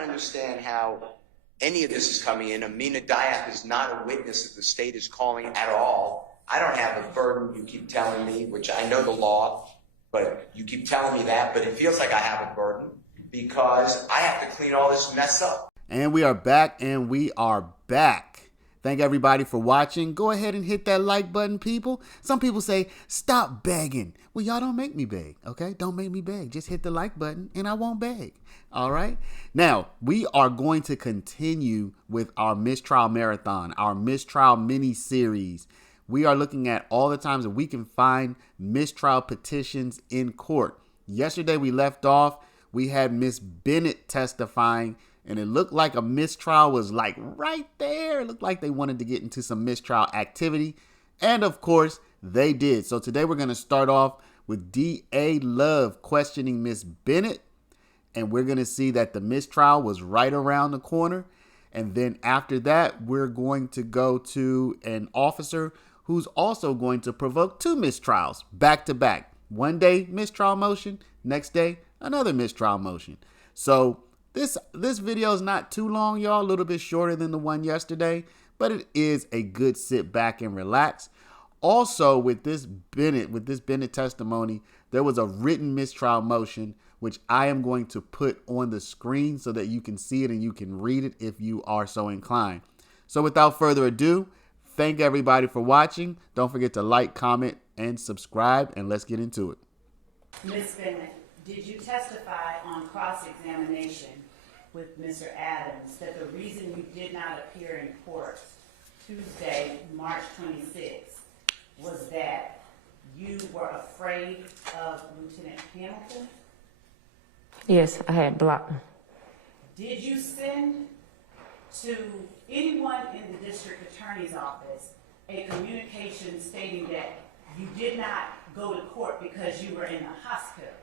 don't understand how any of this is coming in. Amina Diak is not a witness that the state is calling at all. I don't have a burden, you keep telling me, which I know the law, but you keep telling me that, but it feels like I have a burden because I have to clean all this mess up. And we are back, Thank everybody for watching. Go ahead and hit that like button, people. Some people say, stop begging. Well, y'all don't make me beg, okay? Don't make me beg. Just hit the like button and I won't beg, all right? Now, we are going to continue with our mistrial marathon, our mistrial mini-series. We are looking at all the times that we can find mistrial petitions in court. Yesterday, we left off. We had Miss Bennett testifying, and it looked like a mistrial was like right there. It looked like they wanted to get into some mistrial activity. And of course, they did. So today we're going to start off with D.A. Love questioning Miss Bennett. And we're going to see that the mistrial was right around the corner. And then after that, we're going to go to an officer who's also going to provoke 2 mistrials back to back. One day, mistrial motion. Next day, another mistrial motion. So This video is not too long, y'all. A little bit shorter than the one yesterday, but it is a good sit back and relax. Also, with this Bennett testimony, there was a written mistrial motion, which I am going to put on the screen so that you can see it and you can read it if you are so inclined. So without further ado, thank everybody for watching. Don't forget to like, comment, and subscribe, and let's get into it. Ms. Bennett, did you testify on cross-examination with Mr. Adams that the reason you did not appear in court Tuesday, March 26th, was that you were afraid of Lieutenant Hamilton? Yes, I had blocked him. Did you send to anyone in the district attorney's office a communication stating that you did not go to court because you were in the hospital?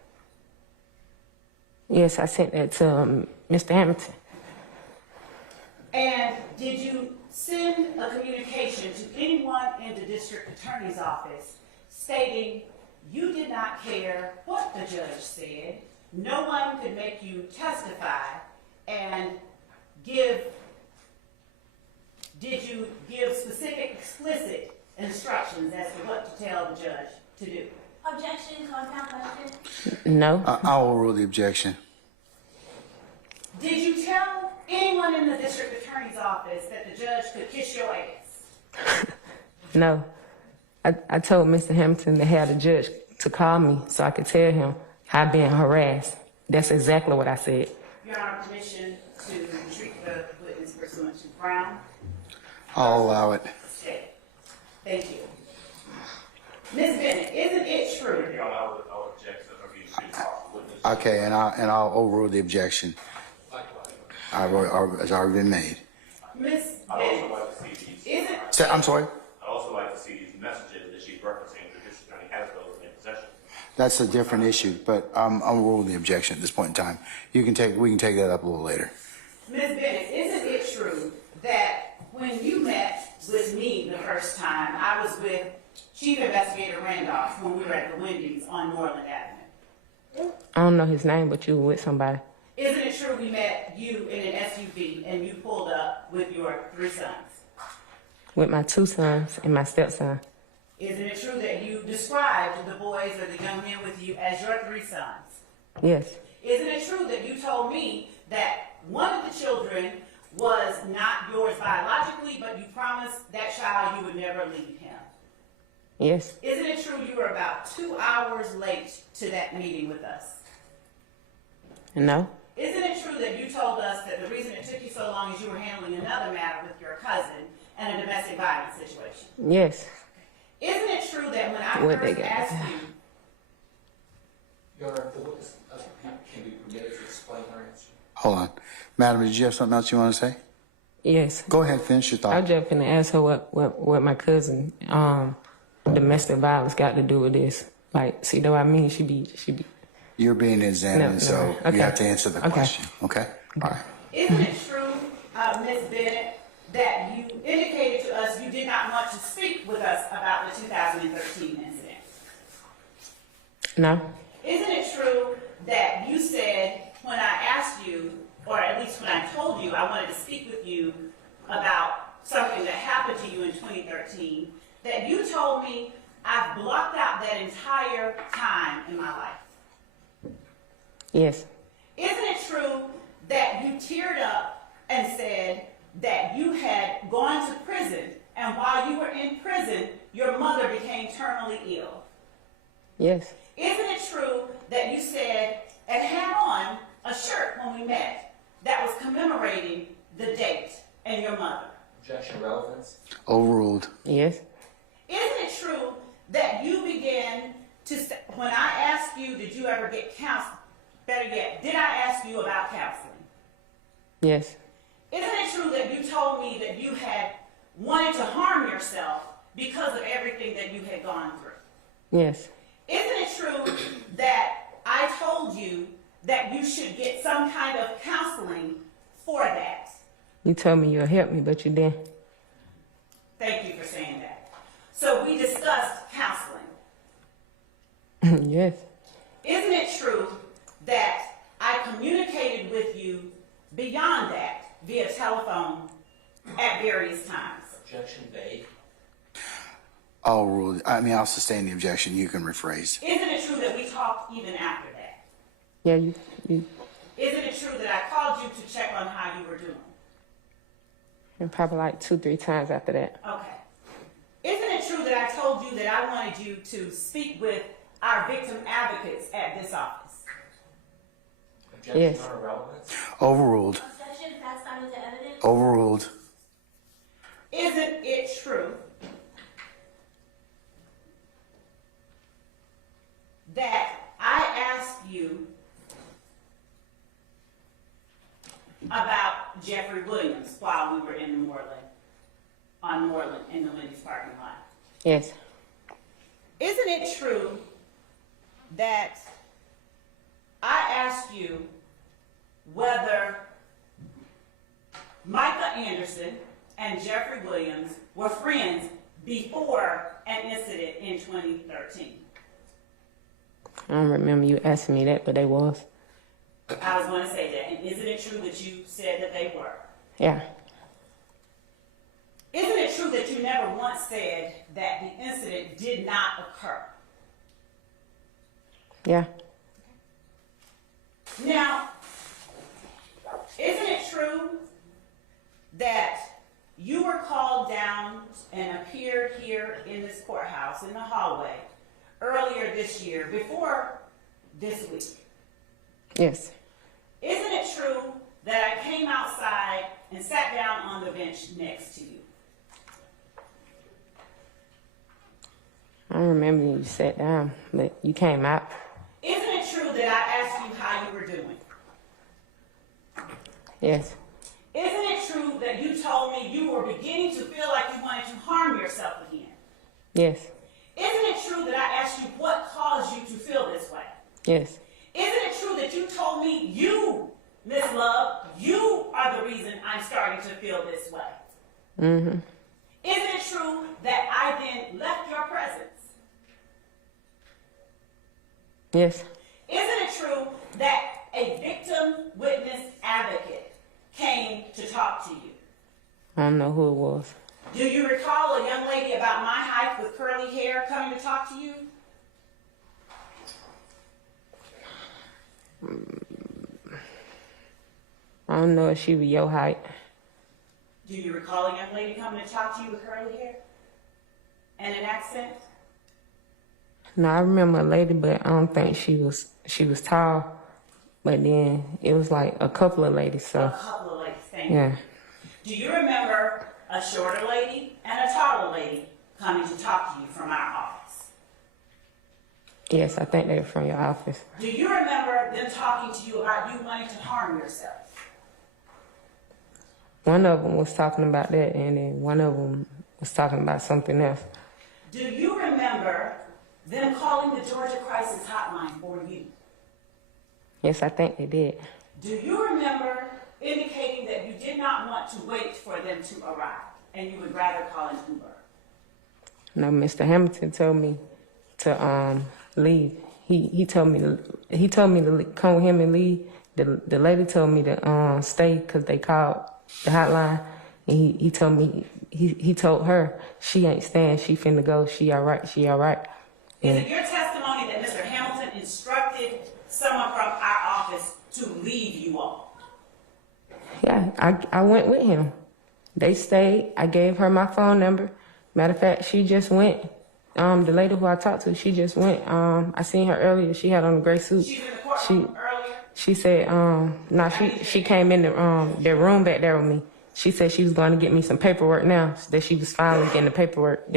Yes, I sent that to Mr. Hamilton. And did you send a communication to anyone in the district attorney's office stating you did not care what the judge said, no one could make you testify, and did you give specific, explicit instructions as to what to tell the judge to do? Objection, compound question. No. I will rule the objection. Did you tell anyone in the district attorney's office that the judge could kiss your ass? No. I told Mr. Hamilton to have the judge to call me so I could tell him I've been harassed. That's exactly what I said. Your Honor, permission to treat the witness pursuant to Brown? I'll allow it. Okay. Thank you. Ms. Bennett, isn't it true? Okay, and I'll overrule the objection. It's already been made. Ms. Bennett, I'm sorry? I'd also like to see these messages that she's referencing that the district attorney has those in possession. That's a different issue, but I'll rule the objection at this point in time. We can take that up a little later. Ms. Bennett, isn't it true that when you met with me the first time, I was with Chief Investigator Randolph when we were at the Wendy's on Moreland Avenue? I don't know his name, but you were with somebody. Isn't it true we met you in an SUV and you pulled up with your 3 sons? With my 2 sons and my stepson. Isn't it true that you described the boys or the young men with you as your 3 sons? Yes. Isn't it true that you told me that one of the children was not yours biologically, but you promised that child you would never leave him? Yes. Isn't it true you were about 2 hours late to that meeting with us? No. Isn't it true that you told us that the reason it took you so long is you were handling another matter with your cousin and a domestic violence situation? Yes. Isn't it true that when I What they first got? asked you... Your Honor, the witness can be permitted to explain her answer. Hold on. Madam, did you have something else you want to say? Yes. Go ahead, finish your I thought. was just going to ask her what my cousin domestic violence got to do with this. Like, see, though I mean, she be. You're being examined, No, so okay. you have to answer the Okay. question. Okay? All right. Isn't it true, Ms. Bennett, that you indicated to us you did not want to speak with us about the 2013 incident? No. Isn't it true that you said, when I asked you or at least when I told you I wanted to speak with you about something that happened to you in 2013, that you told me I've blocked out that entire time in my life. Yes. Isn't it true that you teared up and said that you had gone to prison, and while you were in prison, your mother became terminally ill? Yes. Isn't it true that you said and had on a shirt when we met that was commemorating the date and your mother? Objection, relevance. Overruled. Yes. Isn't it true that you began to, when I asked you, did you ever get counseling? Better yet, did I ask you about counseling? Yes. Isn't it true that you told me that you had wanted to harm yourself because of everything that you had gone through? Yes. Isn't it true that I told you that you should get some kind of counseling for that? You told me you'll help me, but you didn't. Thank you for saying that. So we discussed counseling. Yes. Isn't it true that I communicated with you beyond that via telephone at various times? Objection, vague. I'll rule. I mean, I'll sustain the objection. You can rephrase. Isn't it true that we talked even after that? Yeah, you Isn't it true that I called you to check on how you were doing? and probably like 2-3 times after that. Okay. Isn't it true that I told you that I wanted you to speak with our victim advocates at this office? Objection, Yes. on relevance. Overruled. Objection, facts not into evidence. Overruled. Isn't it true that I asked you about Jeffrey Williams while we were in Moreland in the Wendy's parking lot? Yes. Isn't it true that I asked you whether Micah Anderson and Jeffrey Williams were friends before an incident in 2013? I don't remember you asking me that, but they was. I was going to say that. And isn't it true that you said that they were? Yeah. Isn't it true that you never once said that the incident did not occur? Yeah. Now, isn't it true that you were called down and appeared here in this courthouse in the hallway earlier this year, before this week? Yes. Isn't it true that I came outside and sat down on the bench next to you? I don't remember you sat down, but you came out. Isn't it true that I asked you how you were doing? Yes. Isn't it true that you told me you were beginning to feel like you wanted to harm yourself again? Yes. Isn't it true that I asked you what caused you to feel this way? Yes. Isn't it true that you told me you, Miss Love, you are the reason I'm starting to feel this way? Mm-hmm. Isn't it true that I then left your presence? Yes. Isn't it true that a victim witness advocate came to talk to you? I don't know who it was. Do you recall a young lady about my height with curly hair coming to talk to you? I don't know if she was your height. Do you recall a young lady coming to talk to you with curly hair and an accent? No, I remember a lady, but I don't think she was tall. But then it was like a couple of ladies, A so couple of ladies, thank you. yeah. Do you remember a shorter lady and a taller lady coming to talk to you from our office? Yes, I think they were from your office. Do you remember them talking to you about you wanting to harm yourself? One of them was talking about that, and then one of them was talking about something else. Do you remember them calling the Georgia Crisis Hotline for you? Yes, I think they did. Do you remember indicating that you did not want to wait for them to arrive and you would rather call an Uber? No, Mr. Hamilton told me to leave. He told me to come with him and leave, The lady told me to stay because they called the hotline, and he told me he told her she ain't staying. She finna go. She all right. She all right. Is it your testimony that Mr. Hamilton instructed someone from our office to leave you all? Yeah, I went with him. They stayed. I gave her my phone number. Matter of fact, she just went. The lady who I talked to, she just went. I seen her earlier. She had on a gray suit. She was in the courtroom earlier? She said, she came in their room back there with me. She said she was going to get me some paperwork now, that she was finally getting the paperwork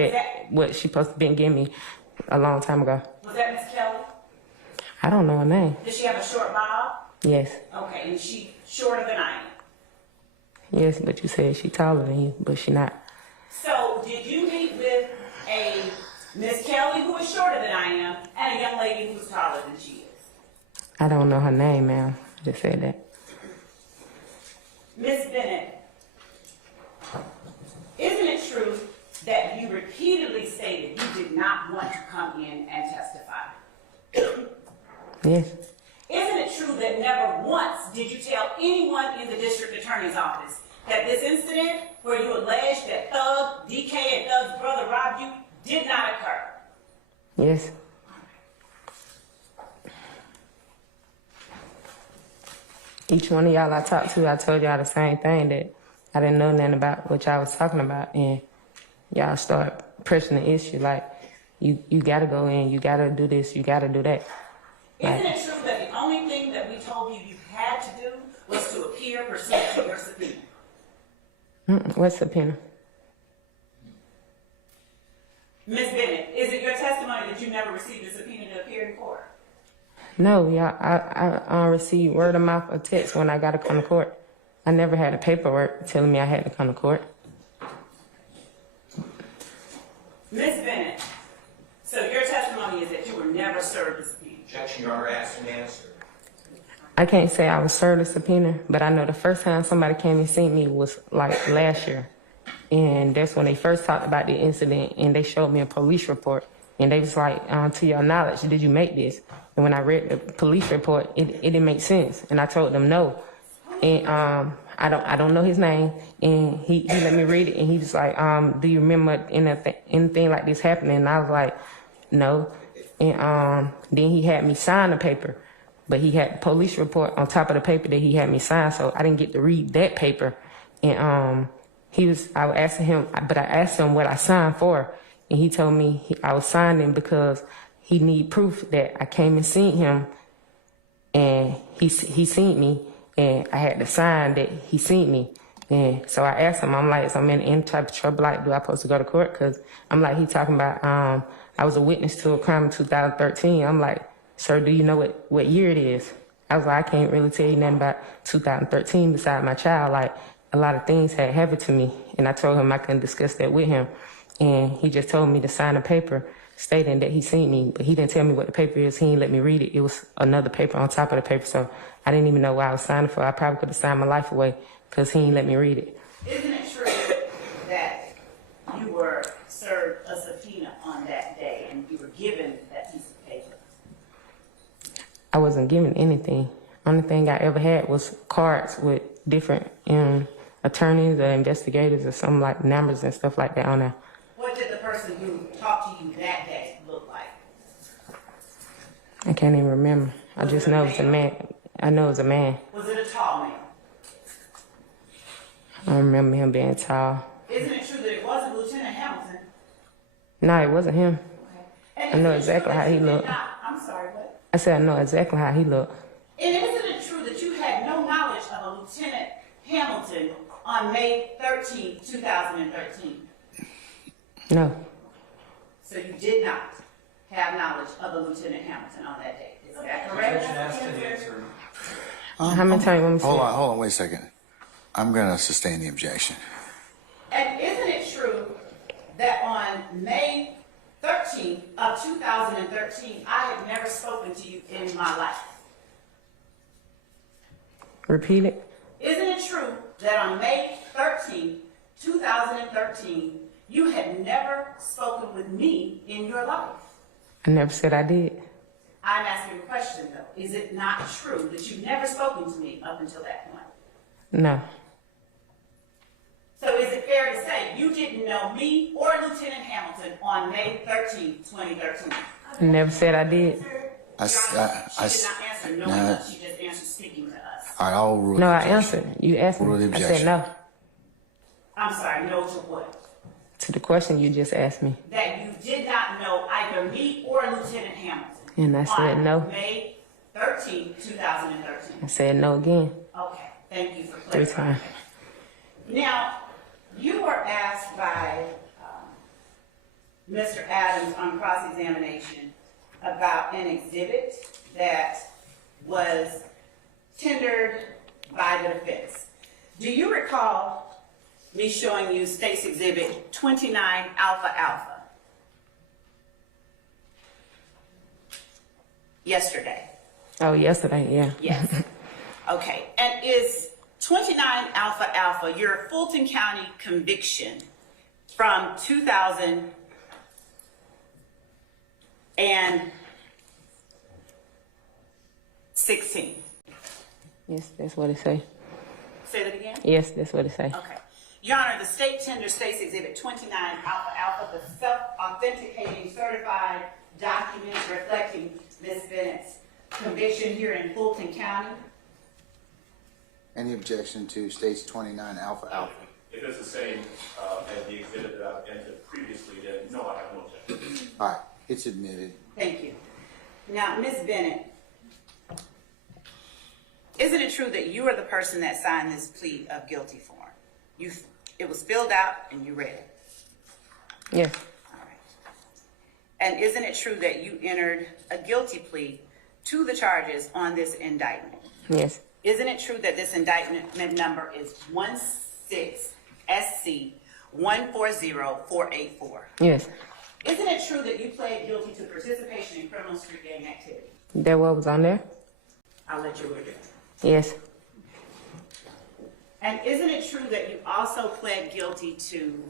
what she supposed to been giving me a long time ago. Was that Miss Kelly? I don't know her name. Did she have a short bob? Yes. Okay, and she shorter than I am. Yes, but you said she taller than you, but she not. So, did you meet with a Miss Kelly who is shorter than I am and a young lady who's taller than she is? I don't know her name, ma'am. I just said that. Miss Bennett, isn't it true that you repeatedly stated you did not want to come in and testify? Yes. Isn't it true that never once did you tell anyone in the district attorney's office that this incident where you alleged that Thug, DK, and Thug's brother robbed you did not occur? Yes. Each one of y'all I talked to, I told y'all the same thing, that I didn't know nothing about what y'all was talking about, and y'all start pressing the issue like, you gotta go in, you gotta do this, you gotta do that. Isn't it true that the only thing that we told you you had to do was to appear pursuant to your subpoena? What subpoena? Ms. Bennett, is it your testimony that you never received a subpoena to appear in court? No, y'all, I received word of mouth or text when I got to come to court. I never had a paperwork telling me I had to come to court. Ms. Bennett, so your testimony is that you were never served a subpoena? Objection, Your Honor, asked and answered. I can't say I was served a subpoena, but I know the first time somebody came and seen me was like last year. And that's when they first talked about the incident, and they showed me a police report. And they was like, to your knowledge, did you make this? And when I read the police report, it didn't make sense. And I told them no. And I don't know his name. And he let me read it, and he was like, do you remember anything like this happening? And I was like, no. And then he had me sign the paper. But he had the police report on top of the paper that he had me sign, so I didn't get to read that paper. And I asked him what I signed for, and he told me I was signing because he need proof that I came and seen him, and he seen me, and I had to sign that he seen me. And so I asked him, I'm like, so I'm in any type of trouble, like, do I supposed to go to court? Because I'm like, he talking about I was a witness to a crime in 2013. I'm like, sir, do you know what year it is? I was like, I can't really tell you nothing about 2013 beside my child. Like, a lot of things had happened to me, and I told him I couldn't discuss that with him. And he just told me to sign a paper stating that he seen me, but he didn't tell me what the paper is. He didn't let me read it. It was another paper on top of the paper, so I didn't even know what I was signing for. I probably could have signed my life away because he didn't let me read it. Isn't it true that you were served a subpoena on that day and you were given that piece of paper? I wasn't given anything. Only thing I ever had was cards with different attorneys or investigators or something like numbers and stuff like that on there. What did the person who talked to you that day look like? I can't even remember. I just know it was a man. I know it was a man. Was it a tall man? I don't remember him being tall. Isn't it true that it wasn't Lieutenant Hamilton? No, it wasn't him. Okay. I know exactly how he looked. I'm sorry, what? I said I know exactly how he looked. And isn't it true that you had no knowledge of a Lieutenant Hamilton on May 13, 2013? No. So you did not have knowledge of a Lieutenant Hamilton on that day. Is that correct? Objection, asked and answered. How many times you want me to say Hold it? on, wait a second. I'm going to sustain the objection. And isn't it true that on May 13th of 2013, I had never spoken to you in my life? Repeat it. Isn't it true that on May 13th, 2013, you had never spoken with me in your life? I never said I did. I'm asking a question though. Is it not true that you've never spoken to me up until that point? No. So is it fair to say you didn't know me or Lieutenant Hamilton on May 13th, 2013? Never said I did. Your Honor, she did not answer no, no. she just answered speaking to us. All right, I'll rule. No, the I objection. answered. You asked Rule the me. I said objection. no. I'm sorry, no to what? To the question you just asked me. That you did not know either me or Lieutenant Hamilton. And I said on no. May 13th, 2013. I said no again. Okay, thank you for 3 clarifying. times. Now, you were asked by Mr. Adams on cross-examination about an exhibit that was tendered by the defense. Do you recall me showing you State's Exhibit 29 Alpha Alpha yesterday? Oh, yesterday, yeah. Yes. Okay. And is 29 Alpha Alpha your Fulton County conviction from 2016? Yes, that's what it say. Say that again? Yes, that's what it say. Okay. Your Honor, the state tender State's Exhibit 29 Alpha Alpha, the self-authenticating certified document reflecting Ms. Bennett's conviction here in Fulton County. Any objection to states 29 Alpha Alpha? If it's the same as the exhibit that I've entered previously, then no, I have no objection. All right, it's admitted. Thank you. Now, Ms. Bennett, isn't it true that you are the person that signed this plea of guilty form? It was filled out and you read it. Yes. All right. And isn't it true that you entered a guilty plea to the charges on this indictment? Yes. Isn't it true that this indictment number is 16SC140484? Yes. Isn't it true that you pled guilty to participation in criminal street gang activity? That what was on there? I'll let you read it. Yes. And isn't it true that you also pled guilty to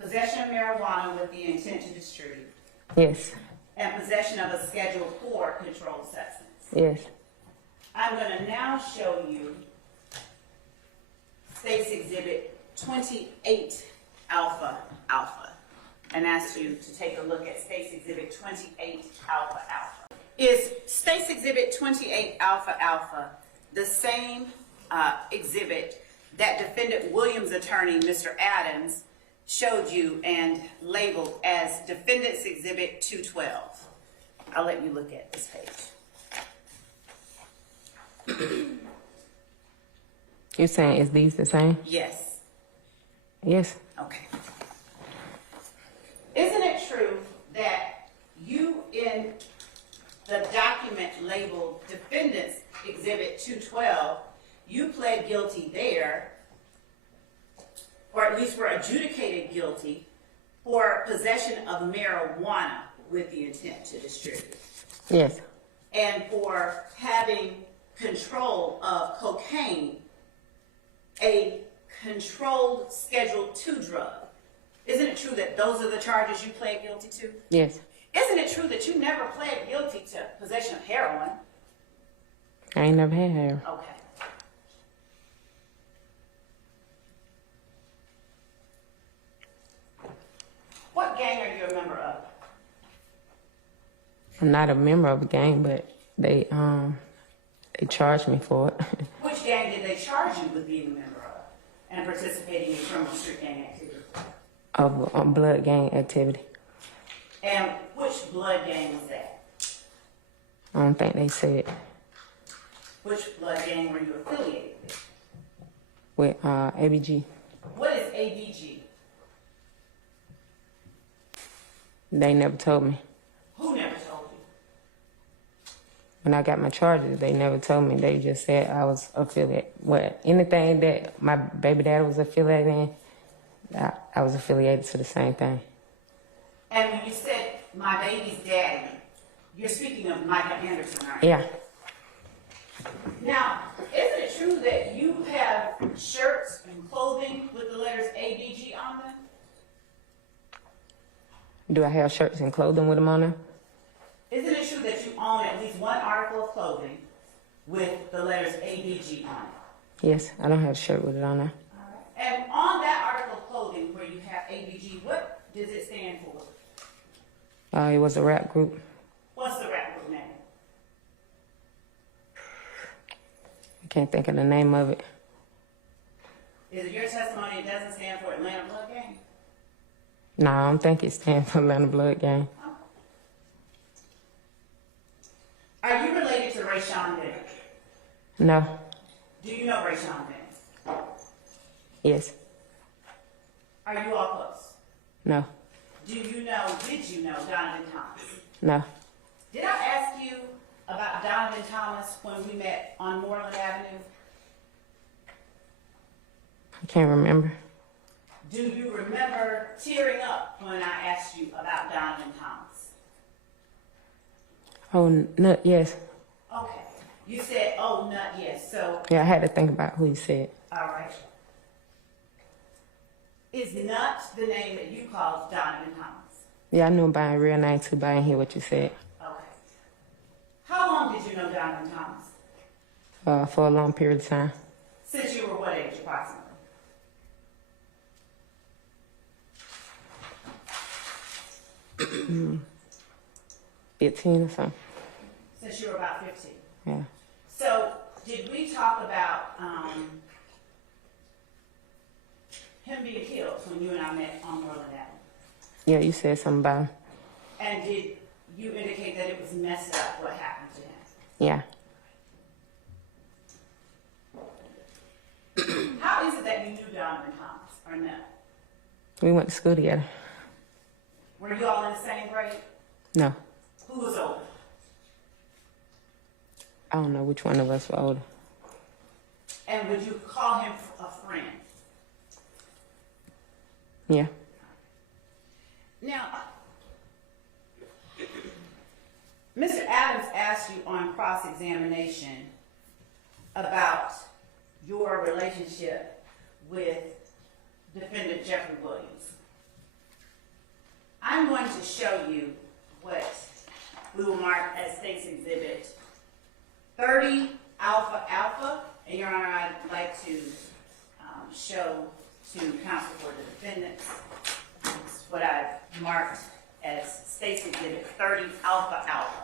possession of marijuana with the intent to distribute Yes. and possession of a Schedule 4 controlled substance? Yes. I'm going to now show you State's Exhibit 28 Alpha Alpha and ask you to take a look at State's Exhibit 28 Alpha Alpha. Is State's Exhibit 28 Alpha Alpha the same exhibit that Defendant Williams' attorney, Mr. Adams, showed you and labeled as Defendant's Exhibit 212? I'll let you look at this page. You're saying is these the same? Yes. Yes. Okay. Isn't it true that you, in the document labeled Defendant's Exhibit 212, you pled guilty there, or at least were adjudicated guilty, for possession of marijuana with the intent to distribute, Yes. and for having control of cocaine, a controlled Schedule 2 drug? Isn't it true that those are the charges you pled guilty to? Yes. Isn't it true that you never pled guilty to possession of heroin? I ain't never had hair. Okay. What gang are you a member of? I'm not a member of a gang, but they charged me for it. Which gang did they charge you with being a member of and participating in criminal street gang activity? Of blood gang activity. And which blood gang was that? I don't think they said Which blood gang were you affiliated with? with ABG. What is ABG? They never told me. Who never told you? When I got my charges, they never told me. They just said I was affiliated. Well, anything that my baby daddy was affiliated in, I was affiliated to the same thing. And when you said my baby's daddy, you're speaking of Michael Anderson, aren't you? Yeah. Now, isn't it true that you have shirts and clothing with the letters ABG on them? Do I have shirts and clothing with them on them? Isn't it with the letters ABG on it. Yes, I don't have a shirt with it on there. And on that article of clothing where you have ABG, what does it stand for? It was a rap group. What's the rap group name? I can't think of the name of it. Is it your testimony it doesn't stand for Atlanta Blood Gang? No, I don't think it stands for Atlanta Blood Gang. Are you related to Rayshawn Bennett? No. Do you know Rayshawn Bennett? Yes. Are you all close? No. Did you know Donovan Thomas? No. Did I ask you about Donovan Thomas when we met on Moreland Avenue? I can't remember. Do you remember tearing up when I asked you about Donovan Thomas? Oh, no, yes. Okay. You said, oh, nut, yes. So, Yeah, I had to think about who you said. all right. Is Nut the name that you called Donovan Thomas? Yeah, I knew him by a real name too, but I didn't hear what you said. Okay. How long did you know Donovan Thomas? For a long period of time. Since you were what age, approximately? 15 or something. Since you were about 15. Yeah. So, did we talk about him being killed when you and I met on Moreland Avenue? Yeah, you said something about him. And did you indicate that it was messed up what happened to him? Yeah. How is it that you knew Donovan Thomas or no? We went to school together. Were you all in the same grade? No. Who was older? I don't know which one of us were older. And would you call him a friend? Yeah. Now, Mr. Adams asked you on cross-examination about your relationship with defendant Jeffrey Williams. I'm going to show you what we will mark as State's Exhibit 30 Alpha Alpha, and Your Honor, I'd like to show to counsel for the defendants what I've marked as State's Exhibit 30 Alpha Alpha.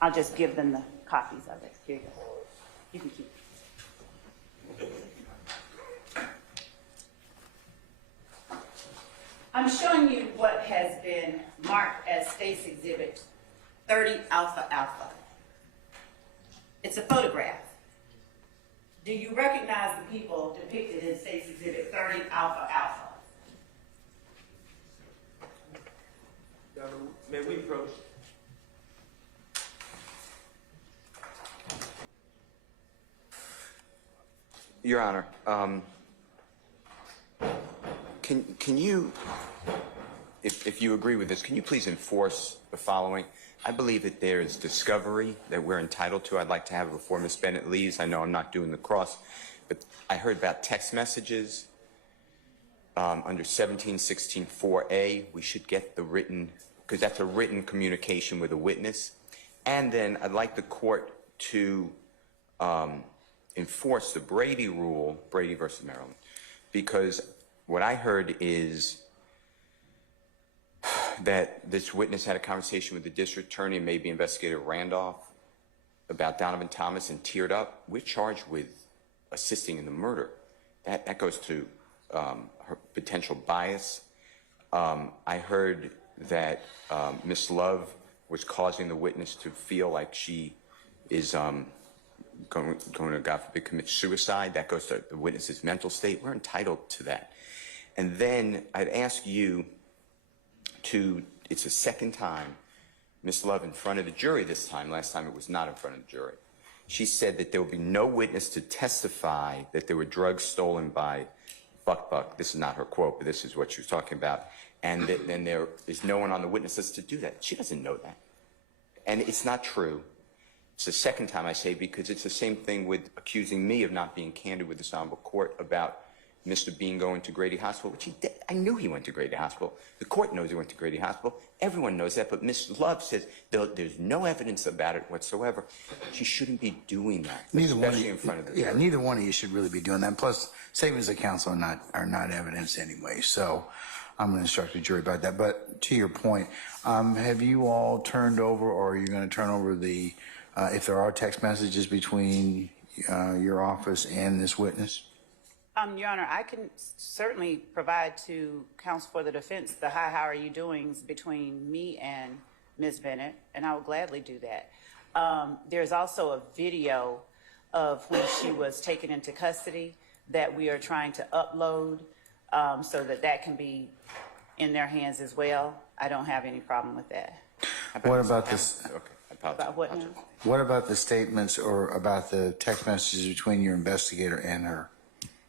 I'll just give them the copies of it. Here you go. You can keep it. I'm showing you what has been marked as State's Exhibit 30 Alpha Alpha. It's a photograph. Do you recognize the people depicted in State's Exhibit 30 Alpha Alpha? May we approach? Your Honor, can you, if you agree with this, can you please enforce the following? I believe that there is discovery that we're entitled to. I'd like to have it before Ms. Bennett leaves. I know I'm not doing the cross, but I heard about text messages under 1716-4A. We should get the written, because that's a written communication with a witness. And then I'd like the court to enforce the Brady rule, Brady versus Maryland, because what I heard is that this witness had a conversation with the district attorney and maybe Investigator Randolph about Donovan Thomas and teared up. We're charged with assisting in the murder. That goes to her potential bias. I heard that Miss Love was causing the witness to feel like she is going to, God forbid, commit suicide. That goes to the witness's mental state. We're entitled to that. And then I'd ask you to, it's the second time, Miss Love in front of the jury this time. Last time it was not in front of the jury. She said that there will be no witness to testify that there were drugs stolen by Buck. This is not her quote, but this is what she was talking about. And that then there is no one on the witness list to do that. She doesn't know that. And it's not true. It's the second time I say, because it's the same thing with accusing me of not being candid with this honorable court about Mr. Bean going to Grady Hospital, which he did. I knew he went to Grady Hospital. The court knows he went to Grady Hospital. Everyone knows that, but Ms. Love says there's no evidence about it whatsoever. She shouldn't be doing that, especially in front of the jury. Neither one of you should really be doing that. Plus, statements of counsel are not evidence anyway. So I'm going to instruct the jury about that. But to your point, have you all turned over, or are you going to turn over the, if there are text messages between your office and this witness? Your Honor, I can certainly provide to counsel for the defense the how are you doings between me and Ms. Bennett, and I will gladly do that. There's also a video of when she was taken into custody that we are trying to upload so that can be in their hands as well. I don't have any problem with that. What about this? Okay, I apologize. About what now? What about the statements or about the text messages between your investigator and her?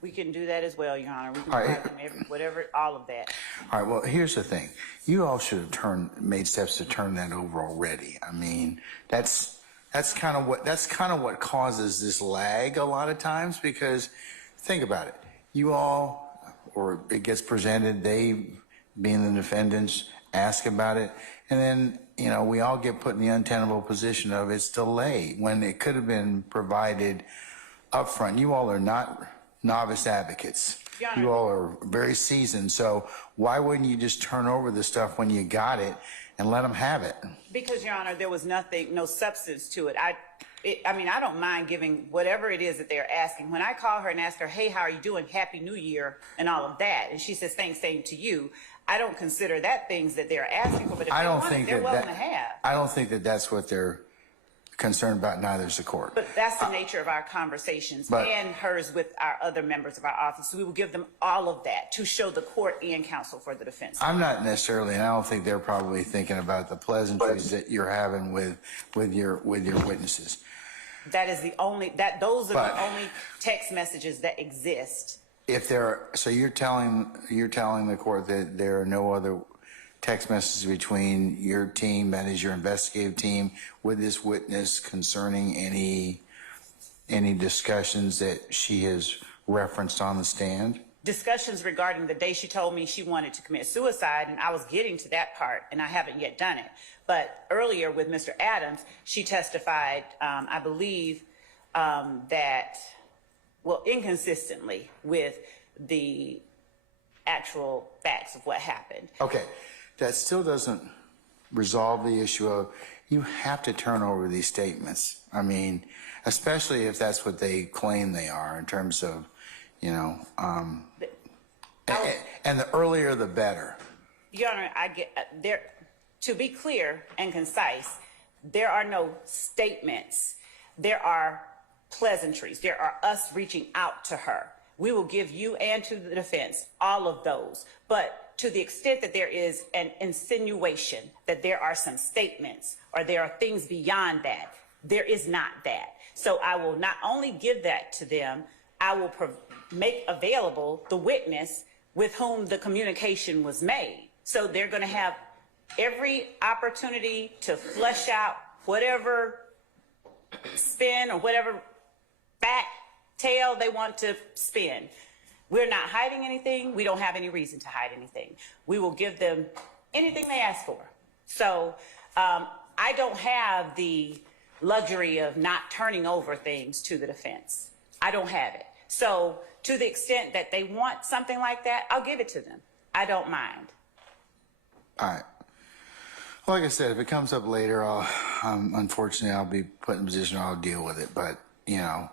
We can do that as well, Your Honor. We can All right. provide them whatever, all of that. All right. Well, here's the thing. You all should have made steps to turn that over already. I mean, that's kind of what causes this lag a lot of times, because think about it. You all, or it gets presented, they, being the defendants, ask about it, and then, you know, we all get put in the untenable position of it's delayed when it could have been provided up front. You all are not novice advocates. You all are very seasoned, so why wouldn't you just turn over the stuff when you got it and let them have it? Because, Your Honor, there was no substance to it. I mean, I don't mind giving whatever it is that they're asking. When I call her and ask her, hey, how are you doing? Happy New Year, and all of that, and she says, thanks, same to you. I don't consider that things that they're asking for, but if they want it, they're willing to have. I don't think that that's what they're concerned about, neither is the court. But that's the nature of our conversations and hers with our other members of our office. We will give them all of that to show the court and counsel for the defense. I'm not necessarily, and I don't think they're probably thinking about the pleasantries that you're having with your witnesses. That is the only, those are the only text messages that exist. So you're telling the court that there are no other text messages between your team, that is your investigative team, with this witness concerning any discussions that she has referenced on the stand? Discussions regarding the day she told me she wanted to commit suicide, and I was getting to that part, and I haven't yet done it. But earlier with Mr. Adams, she testified, I believe, that, well, inconsistently with the actual facts of what happened. Okay. That still doesn't resolve the issue of you have to turn over these statements. I mean, especially if that's what they claim they are in terms of, you know, and the earlier the better. Your Honor, I get there. To be clear and concise, there are no statements. There are pleasantries. There are us reaching out to her. We will give you and to the defense all of those. But to the extent that there is an insinuation that there are some statements or there are things beyond that, there is not that. So I will not only give that to them, I will make available the witness with whom the communication was made. So they're going to have every opportunity to flesh out whatever spin or whatever back tail they want to spin. We're not hiding anything. We don't have any reason to hide anything. We will give them anything they ask for. So I don't have the luxury of not turning over things to the defense. I don't have it. So to the extent that they want something like that, I'll give it to them. I don't mind. All right. Well, like I said, if it comes up later, unfortunately, I'll be put in a position where I'll deal with it. But, you know,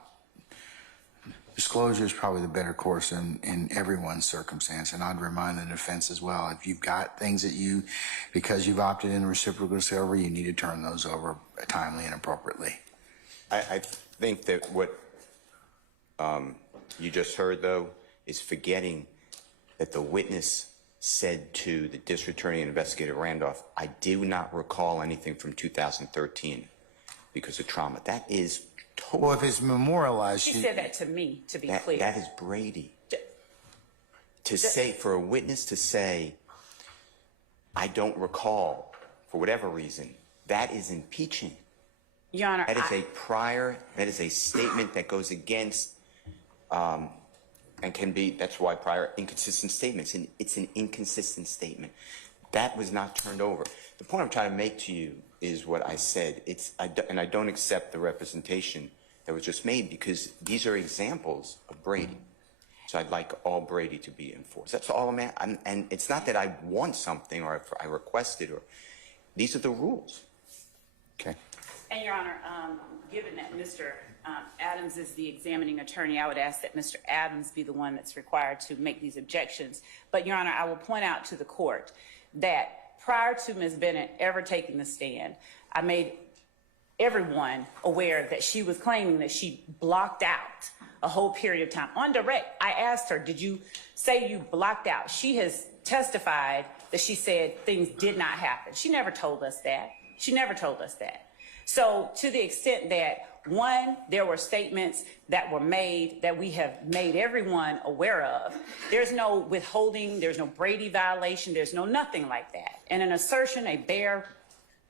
disclosure is probably the better course in everyone's circumstance. And I'd remind the defense as well, if you've got things that because you've opted in reciprocal discovery, you need to turn those over timely and appropriately. I think that what you just heard, though, is forgetting that the witness said to the district attorney and investigator Randolph, I do not recall anything from 2013 because of trauma. That is totally... Well, if it's memorialized... She said that to me, to be clear. That is Brady. For a witness to say, I don't recall, for whatever reason, that is impeaching. Your Honor, that is a statement that goes against and can be, that's why prior inconsistent statements, and it's an inconsistent statement. That was not turned over. The point I'm trying to make to you is what I said. And I don't accept the representation that was just made, because these are examples of Brady. So I'd like all Brady to be enforced. That's all I'm at. And it's not that I want something or I request it, or these are the rules. Okay. And Your Honor, given that Mr. Adams is the examining attorney, I would ask that Mr. Adams be the one that's required to make these objections. But Your Honor, I will point out to the court that prior to Ms. Bennett ever taking the stand, I made everyone aware that she was claiming that she blocked out a whole period of time. On direct, I asked her, did you say you blocked out? She has testified that she said things did not happen. She never told us that. She never told us that. So to the extent that, one, there were statements that were made that we have made everyone aware of, there's no withholding, there's no Brady violation, there's no nothing like that. And an assertion,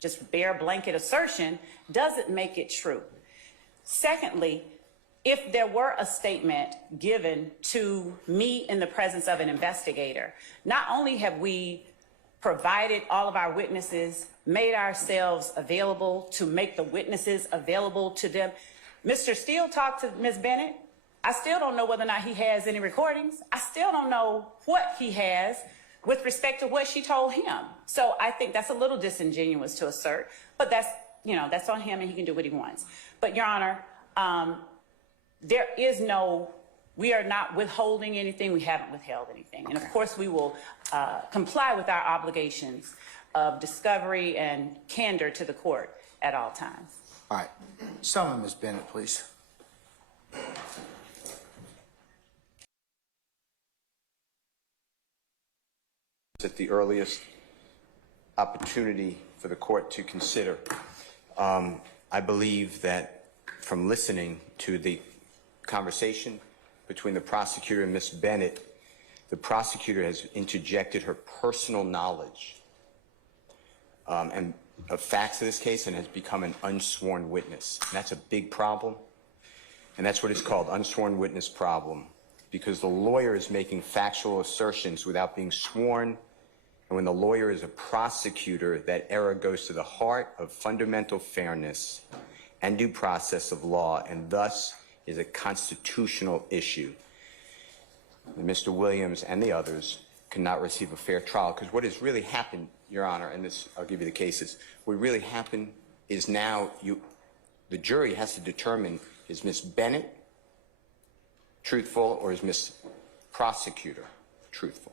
just bare blanket assertion, doesn't make it true. Secondly, if there were a statement given to me in the presence of an investigator, not only have we provided all of our witnesses, made ourselves available to make the witnesses available to them. Mr. Steele talked to Ms. Bennett. I still don't know whether or not he has any recordings. I still don't know what he has with respect to what she told him. So I think that's a little disingenuous to assert, but that's on him and he can do what he wants. But Your Honor, we are not withholding anything. We haven't withheld anything. Okay. And of course we will comply with our obligations of discovery and candor to the court at all times. All right. Summon Ms. Bennett, please. At the earliest opportunity for the court to consider. I believe that from listening to the conversation between the prosecutor and Ms. Bennett, the prosecutor has interjected her personal knowledge and of facts of this case and has become an unsworn witness. And that's a big problem. And that's what it's called, unsworn witness problem, because the lawyer is making factual assertions without being sworn. And when the lawyer is a prosecutor, that error goes to the heart of fundamental fairness and due process of law, and thus is a constitutional issue. And Mr. Williams and the others cannot receive a fair trial, because what has really happened, Your Honor, and this, I'll give you the cases, what really happened is now the jury has to determine, is Ms. Bennett truthful or is Ms. Prosecutor truthful?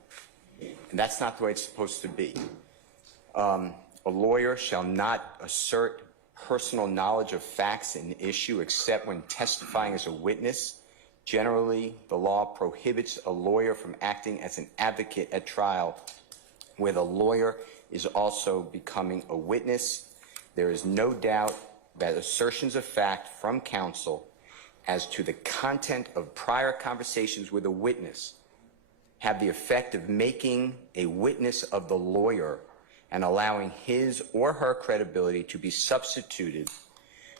And that's not the way it's supposed to be. A lawyer shall not assert personal knowledge of facts in an issue except when testifying as a witness. Generally, the law prohibits a lawyer from acting as an advocate at trial where the lawyer is also becoming a witness. There is no doubt that assertions of fact from counsel as to the content of prior conversations with a witness have the effect of making a witness of the lawyer and allowing his or her credibility to be substituted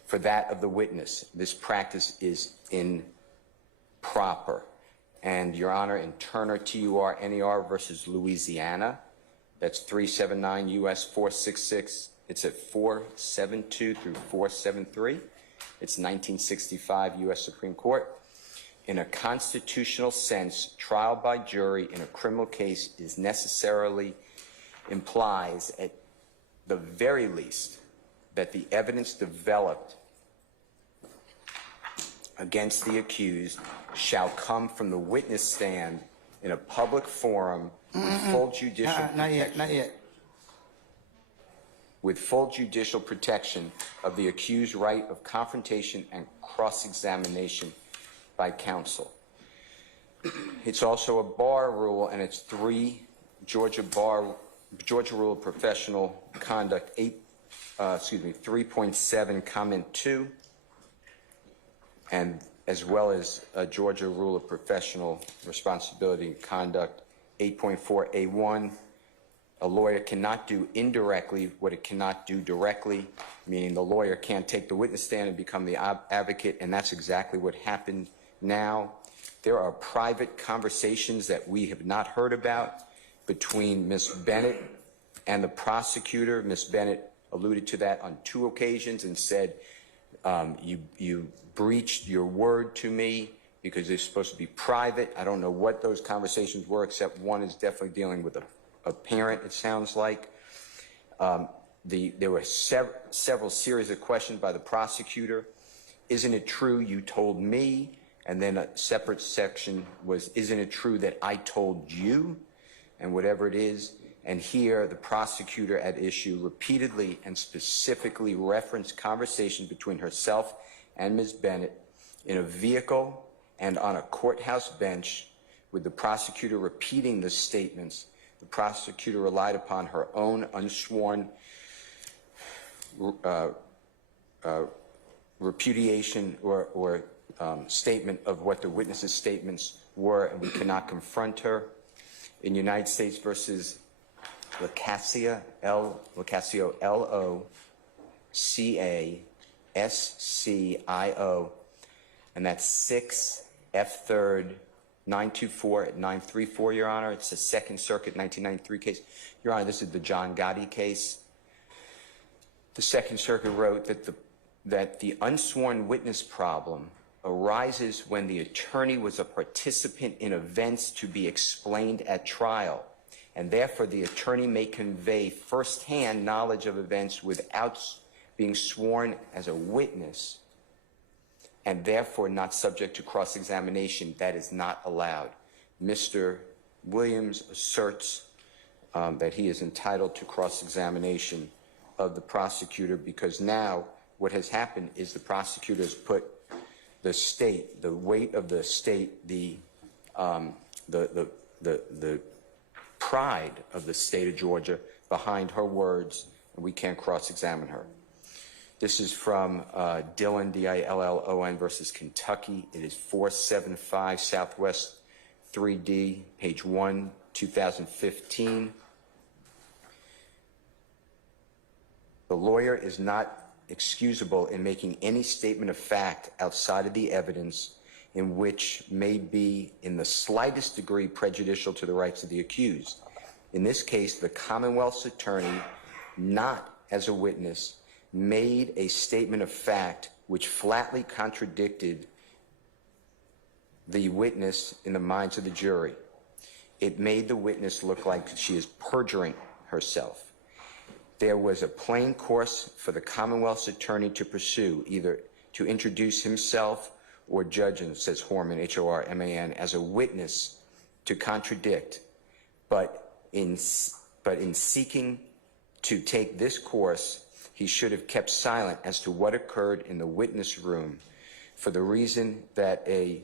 for that of the witness. This practice is improper. And Your Honor, in Turner, T-U-R-N-E-R versus Louisiana, that's 379 U.S. 466. It's at 472 through 473. It's 1965 U.S. Supreme Court. In a constitutional sense, trial by jury in a criminal case is necessarily implies at the very least that the evidence developed against the accused shall come from the witness stand in a public forum with full judicial protection. Not yet. With full judicial protection of the accused's right of confrontation and cross-examination by counsel. It's also a bar rule, and it's Georgia Rule of Professional Conduct 3.7 comment 2, and as well as a Georgia Rule of Professional Responsibility and Conduct 8.4A1. A lawyer cannot do indirectly what it cannot do directly, meaning the lawyer can't take the witness stand and become the advocate, and that's exactly what happened now. There are private conversations that we have not heard about between Ms. Bennett and the prosecutor. Ms. Bennett alluded to that on 2 occasions and said, you breached your word to me because they're supposed to be private. I don't know what those conversations were, except one is definitely dealing with a parent, it sounds like. There were several series of questions by the prosecutor. Isn't it true you told me? And then a separate section was, isn't it true that I told you? And whatever it is. And here, the prosecutor at issue repeatedly and specifically referenced conversations between herself and Ms. Bennett in a vehicle and on a courthouse bench, with the prosecutor repeating the statements. The prosecutor relied upon her own unsworn repudiation or statement of what the witnesses' statements were, and we cannot confront her. In United States versus Locascio, L-O-C-A-S-C-I-O, and that's 6 F 3rd 924 at 934, Your Honor. It's a Second Circuit 1993 case. Your Honor, this is the John Gotti case. The Second Circuit wrote that the unsworn witness problem arises when the attorney was a participant in events to be explained at trial, and therefore the attorney may convey firsthand knowledge of events without being sworn as a witness, and therefore not subject to cross-examination. That is not allowed. Mr. Williams asserts that he is entitled to cross-examination of the prosecutor, because now what has happened is the prosecutor has put the state, the weight of the state, the pride of the state of Georgia behind her words, and we can't cross-examine her. This is from Dillon, D-I-L-L-O-N versus Kentucky. It is 475 Southwest 3D, page 1, 2015. The lawyer is not excusable in making any statement of fact outside of the evidence in which may be in the slightest degree prejudicial to the rights of the accused. In this case, the Commonwealth's attorney, not as a witness, made a statement of fact which flatly contradicted the witness in the minds of the jury. It made the witness look like she is perjuring herself. There was a plain course for the Commonwealth's attorney to pursue, either to introduce himself or Judgin, says Horman, H-O-R-M-A-N, as a witness to contradict. But in seeking to take this course, he should have kept silent as to what occurred in the witness room, for the reason that a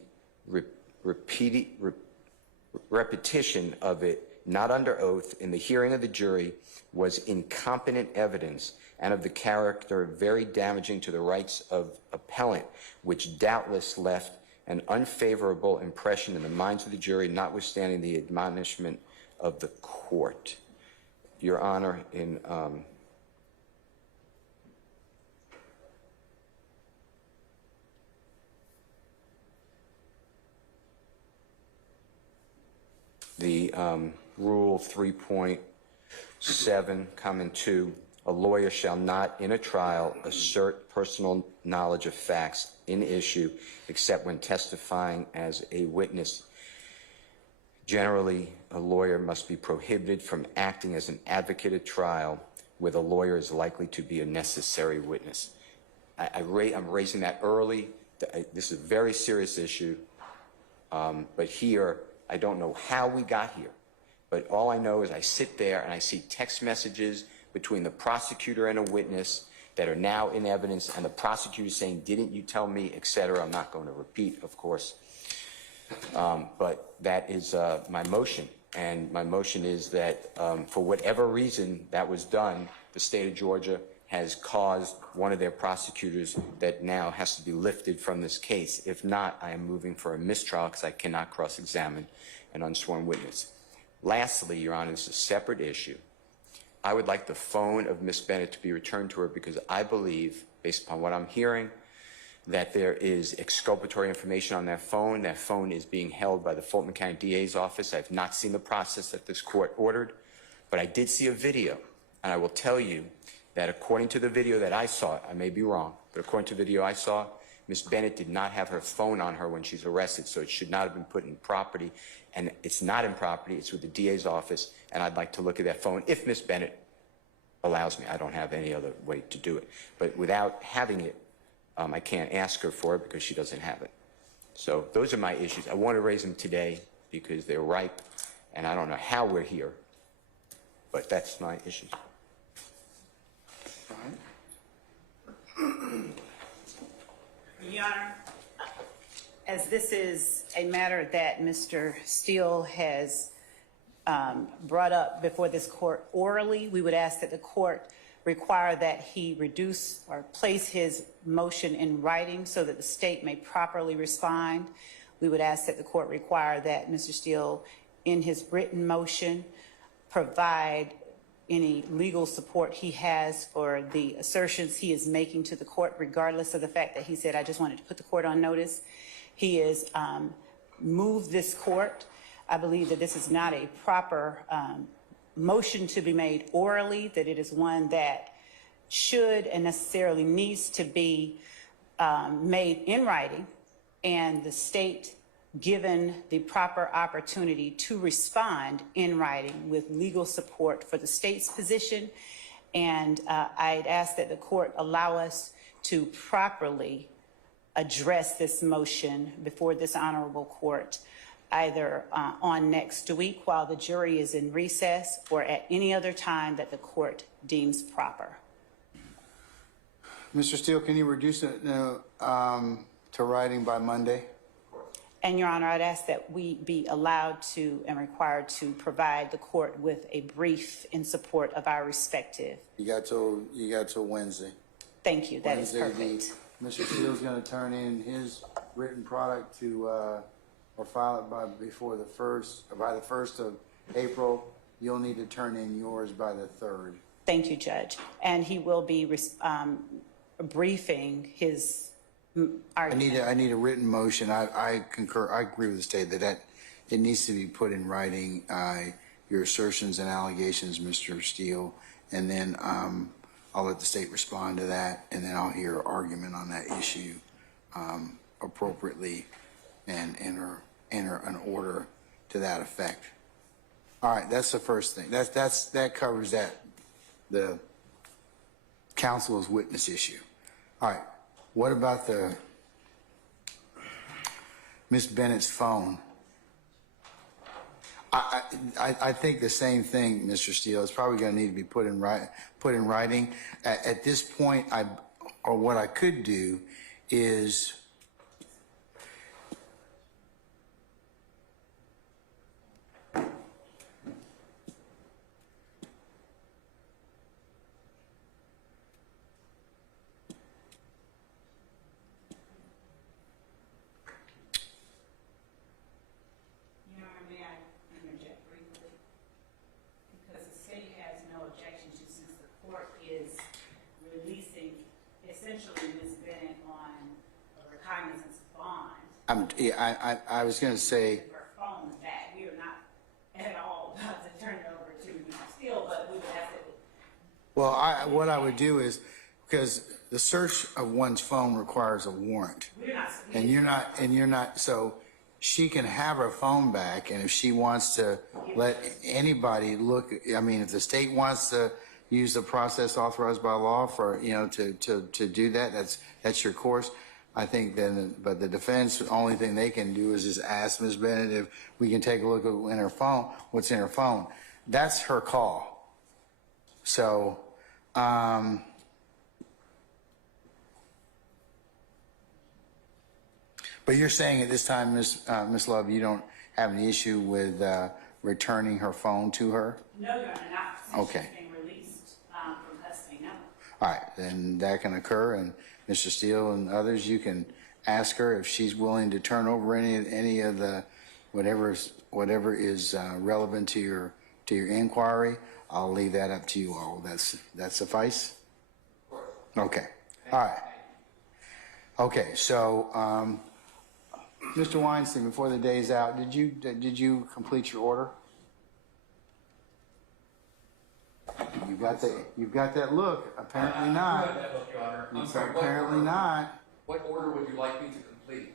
repetition of it, not under oath, in the hearing of the jury was incompetent evidence and of the character very damaging to the rights of appellant, which doubtless left an unfavorable impression in the minds of the jury, notwithstanding the admonishment of the court. Your Honor, in the Rule 3.7, comment 2, a lawyer shall not in a trial assert personal knowledge of facts in issue except when testifying as a witness. Generally, a lawyer must be prohibited from acting as an advocate at trial where the lawyer is likely to be a necessary witness. I'm raising that early. This is a very serious issue, but here, I don't know how we got here, but all I know is I sit there and I see text messages between the prosecutor and a witness that are now in evidence, and the prosecutor saying, didn't you tell me, etc. I'm not going to repeat, of course, but that is my motion, and my motion is that for whatever reason that was done, the state of Georgia has caused one of their prosecutors that now has to be lifted from this case. If not, I am moving for a mistrial because I cannot cross-examine an unsworn witness. Lastly, Your Honor, this is a separate issue. I would like the phone of Ms. Bennett to be returned to her because I believe, based upon what I'm hearing, that there is exculpatory information on that phone. That phone is being held by the Fulton County DA's office. I've not seen the process that this court ordered, but I did see a video, and I will tell you that according to the video that I saw, I may be wrong, but according to the video I saw, Ms. Bennett did not have her phone on her when she's arrested, so it should not have been put in property, and it's not in property, it's with the DA's office, and I'd like to look at that phone if Ms. Bennett allows me. I don't have any other way to do it. But without having it, I can't ask her for it because she doesn't have it. So those are my issues. I want to raise them today because they're ripe, and I don't know how we're here, but that's my issues. Your Honor, as this is a matter that Mr. Steele has brought up before this court orally, we would ask that the court require that he reduce or place his motion in writing so that the state may properly respond. We would ask that the court require that Mr. Steele, in his written motion, provide any legal support he has for the assertions he is making to the court, regardless of the fact that he said, I just wanted to put the court on notice. He has moved this court. I believe that this is not a proper motion to be made orally, that it is one that should and necessarily needs to be made in writing, and the state given the proper opportunity to respond in writing with legal support for the state's position. And I'd ask that the court allow us to properly address this motion before this honorable court, either on next week while the jury is in recess or at any other time that the court deems proper. Mr. Steele, can you reduce it to writing by Monday? And Your Honor, I'd ask that we be allowed to and required to provide the court with a brief in support of our respective. You got till Wednesday. Thank you. That is Wednesday, perfect. Mr. Steele's going to turn in his written product to, or file it by the 1st of April. You'll need to turn in yours by the 3rd. Thank you, Judge. And he will be briefing his argument. I need a written motion. I concur. I agree with the state that it needs to be put in writing. Your assertions and allegations, Mr. Steele, and then I'll let the state respond to that, and then I'll hear argument on that issue appropriately, and enter an order to that effect. All right, that's the first thing. That covers that, the counsel's witness issue. All right. What about the Miss Bennett's phone? I think the same thing, Mr. Steele. It's probably going to need to be put in writing. At this point, or what I could do is I was going to say. Her phone back. We are not at all about to turn it over to Mr. Steele, but we would have to. Well, what I would do is, because the search of one's phone requires a warrant, and you're not. So she can have her phone back, and if she wants to let anybody look, I mean, if the state wants to use the process authorized by law for to do that, that's your course. I think then, but the defense, the only thing they can do is just ask Ms. Bennett if we can take a look at what's in her phone. That's her call. So, but you're saying at this time, Ms. Love, you don't have any issue with returning her phone to her? No, Your Honor, not. Okay. She's being released from custody, no. All right, then that can occur, and Mr. Steele and others, you can ask her if she's willing to turn over any of the whatever is relevant to your inquiry. I'll leave that up to you all. That suffice? Okay. All right. Okay, so, Mr. Weinstein, before the day's out, did you complete your order? You've got that look. Apparently I not. do have that look, Your Honor. I'm sorry, what Apparently order- not. What order would you like me to complete?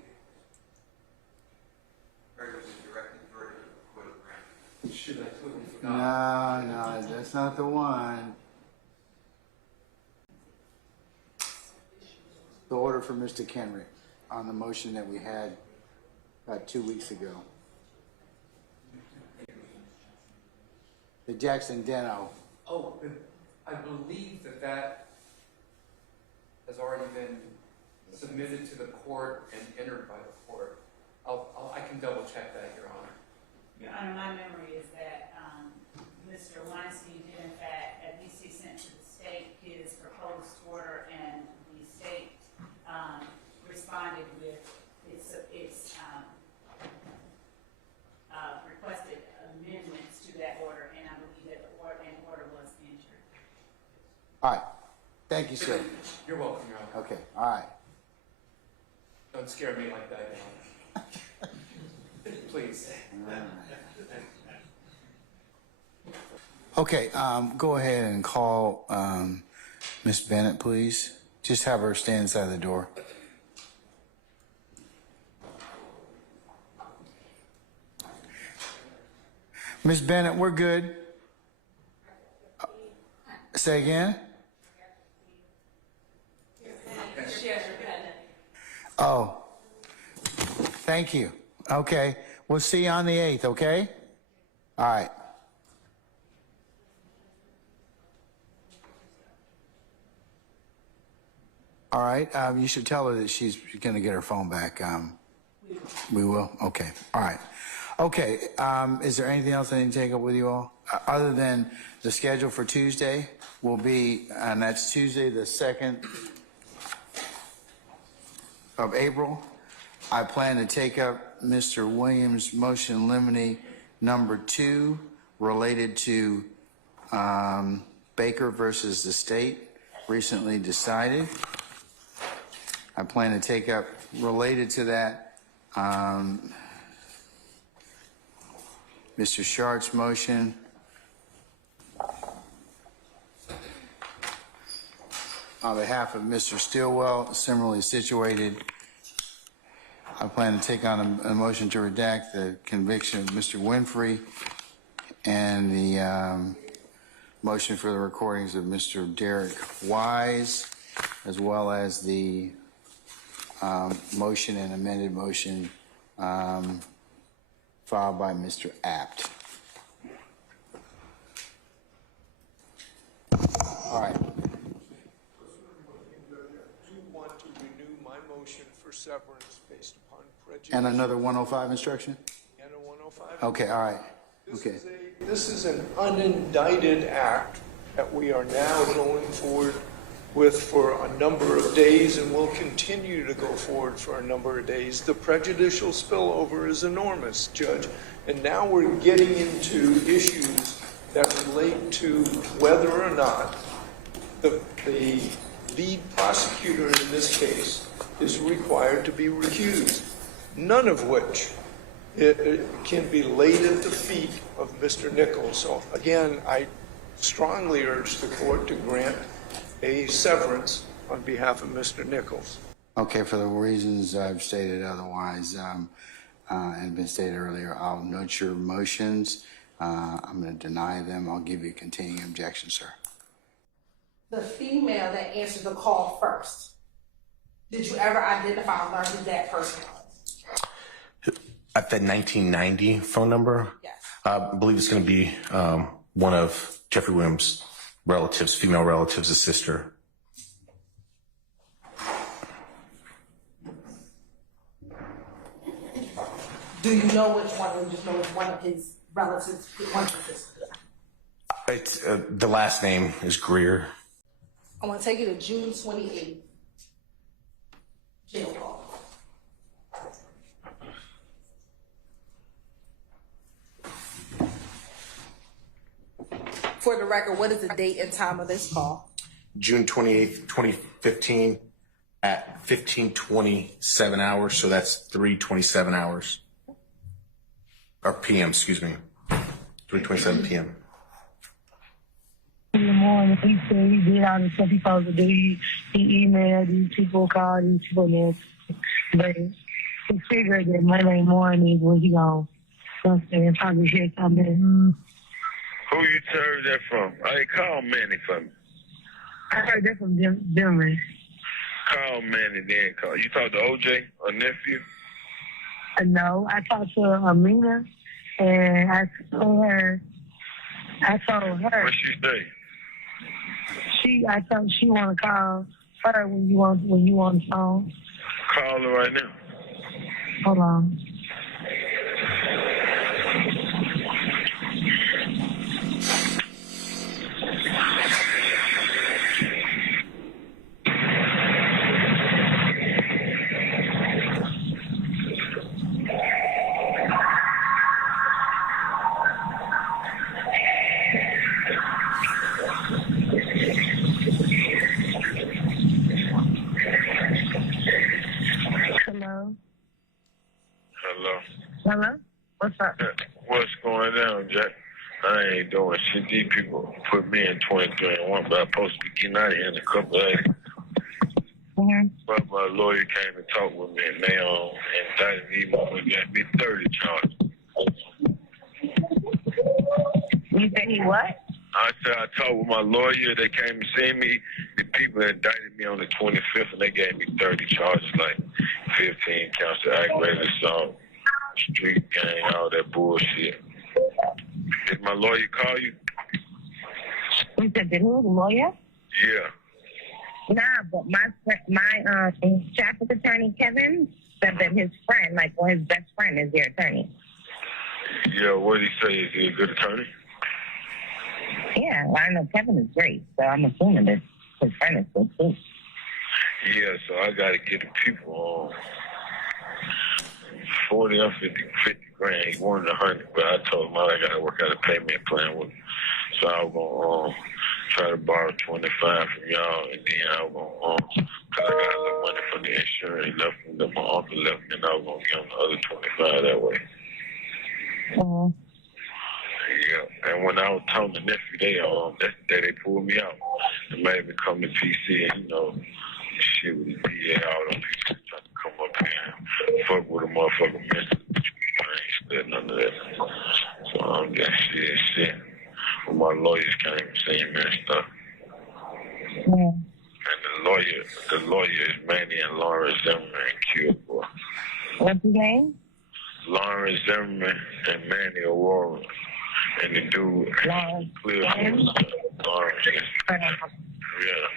Should I totally forgot? No, that's not the one. The order for Mr. Kenrick on the motion that we had about 2 weeks ago. The Jackson Deno. Oh, I believe that has already been submitted to the court and entered by the court. I can double check that, Your Honor. Your Honor, my memory is that Mr. Weinstein did in fact, at least he sent to the state his proposed order, and the state responded with its requested amendments to that order, and I believe that an order was entered. All right. Thank you, sir. You're welcome, Your Honor. Okay. All right. Don't scare me like that, Your Honor. Please. Okay. Go ahead and call Miss Bennett, please. Just have her stand inside the door. Miss Bennett, we're good. Say again? Oh, thank you. Okay, we'll see you on the 8th, okay? All right. All right, you should tell her that she's going to get her phone back. We will? Okay, all right. Okay, is there anything else I need to take up with you all? Other than the schedule for Tuesday will be, and that's Tuesday the 2nd of April. I plan to take up Mr. Williams' motion limine number 2 related to Baker versus the state, recently decided. I plan to take up, related to that, Mr. Shart's motion on behalf of Mr. Stillwell, similarly situated. I plan to take on a motion to redact the conviction of Mr. Winfrey and the motion for the recordings of Mr. Derek Wise, as well as the motion and amended motion filed by Mr. Apt. All right. Do you want to renew my motion for severance based upon prejudice? And another 105 instruction? And a 105? Okay, all right. Okay. This is an unindicted act that we are now going forward with for a number of days and will continue to go forward for a number of days. The prejudicial spillover is enormous, Judge. And now we're getting into issues that relate to whether or not the lead prosecutor in this case is required to be recused, none of which it can be laid at the feet of Mr. Nichols. So again, I strongly urge the court to grant a severance on behalf of Mr. Nichols. Okay, for the reasons I've stated otherwise and been stated earlier, I'll note your motions. I'm going to deny them. I'll give you a continuing objection, sir. The female that answered the call first, did you ever identify or learn who that person was? At that 1990 phone number? Yes. I believe it's going to be one of Jeffrey Williams' relatives, female relatives, a sister. Do you know which one, or you just know which one of his relatives, one of his sisters? It's, the last name is Greer. I want to take you to June 28th. Jail call. For the record, what is the date and time of this call? June 28th, 2015, at 15:27 hours, so that's 3:27 hours. Or PM, excuse me. 3:27 PM. In the morning, he said he did all the stuff he supposed to do. He emailed these people, called these people, but he figured that Monday morning is when he gonna probably hear something. Who you heard that from? Hey, call Manny for me. I heard that from Denver. Call Manny, then call. You talked to OJ, or nephew? No, I talked to Amina, and I told her. What she say? I told she want to call her when you on the phone. Call her right now. Hold on. Hello? What's up? What's going on, Jack? I ain't doing shit. These people put me in 23 and 1, but I'm supposed to be getting out of here in a couple of days. But my lawyer came and talked with me, and they indicted me and got me 30 charges. You say he what? I said I talked with my lawyer. They came to see me. The people indicted me on the 25th, and they gave me 30 charges, like 15 counts of aggravated assault, street gang, all that bullshit. Did my lawyer call you? You said, did who, the lawyer? Yeah. Nah, but my traffic attorney, Kevin, said that his friend, his best friend is your attorney. Yeah, what did he say? Is he a good attorney? Yeah, well, I know Kevin is great, so I'm assuming that his friend is good too. Yeah, so I got to get the people on 40 or 50 grand. He wanted 100, but I told him I got to work out a payment plan with him. So I was going to try to borrow 25 from y'all, and then I was going to, because I got a little money from the insurance he left me, that my uncle left me, and I was going to give him the other 25 that way. Mm-hmm. Yeah, and when I was telling the nephew, that's the day they pulled me out. They made me come to PC, and, shit with the DA, all them people trying to come up here and fuck with a motherfucker missing. I ain't said none of that. So I'm just shit. When my lawyers came and seen me and stuff. Mm. And the lawyer is Manny and Lawrence Zimmerman killed, boy. What's his name? Lawrence Zimmerman and Manny Aurora. And the dude clear Lawrence. Yeah.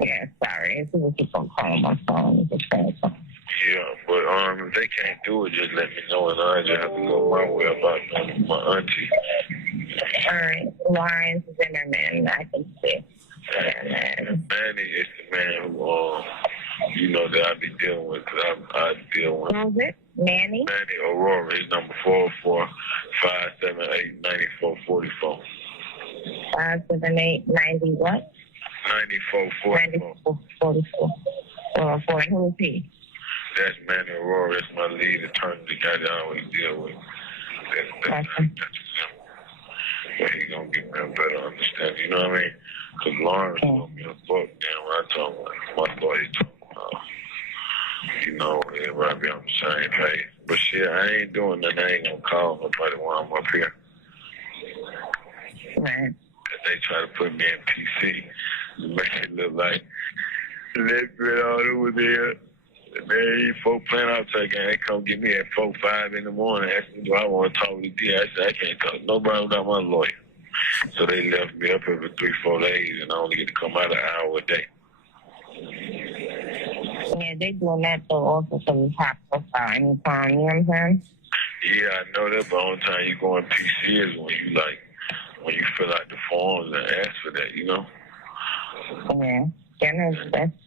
Yeah, sorry. It's just keep on calling my phone. Yeah, but if they can't do it, just let me know, and I just have to go my way about my auntie. All right, Lawrence Zimmerman, I can see. And Manny is the man who, that I be dealing with, because I deal with. Who is it? Manny? Manny Aurora. His number 445789444. 57890 what? 9444. 44. Who is he? That's Manny Aurora. That's my lead attorney, the guy that I always deal with. That's him. But he's going to give me a better understanding, you know what I mean? Because Lawrence told me a book, damn, when I told him, my lawyer told me, everybody be on the same page. But shit, I ain't doing nothing. I ain't going to call nobody while I'm up here. Right. They try to put me in PC to make it look like let's get all over there. And then folk playing outside game, they come get me at 4, 5 in the morning, asking do I want to talk with you. I said, I can't talk to nobody without my lawyer. So they left me up here for 3, 4 days, and I only get to come out an hour a day. Yeah, they doing that though also so we high profile anytime, you know what I'm saying? Yeah, I know that, but the only time you go in PC is when you fill out the forms and ask for that, Yeah,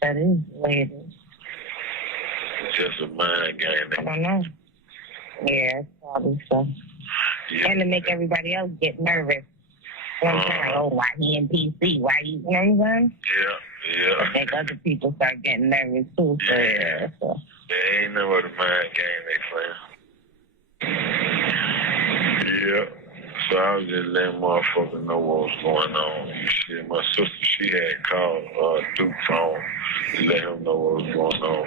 that is the way it is. just a mind game. I don't know. Yeah, probably so. Yeah. And to make everybody else get nervous. You know what I'm saying? Like, oh, why he in PC? Why you know what I'm saying? Yeah. I think other people start getting nervous too. So, yeah. So. There ain't no other mind game they playing. Yeah. So I was just letting motherfuckers know what was going on. Shit, my sister, she had called Duke phone to let him know what was going on.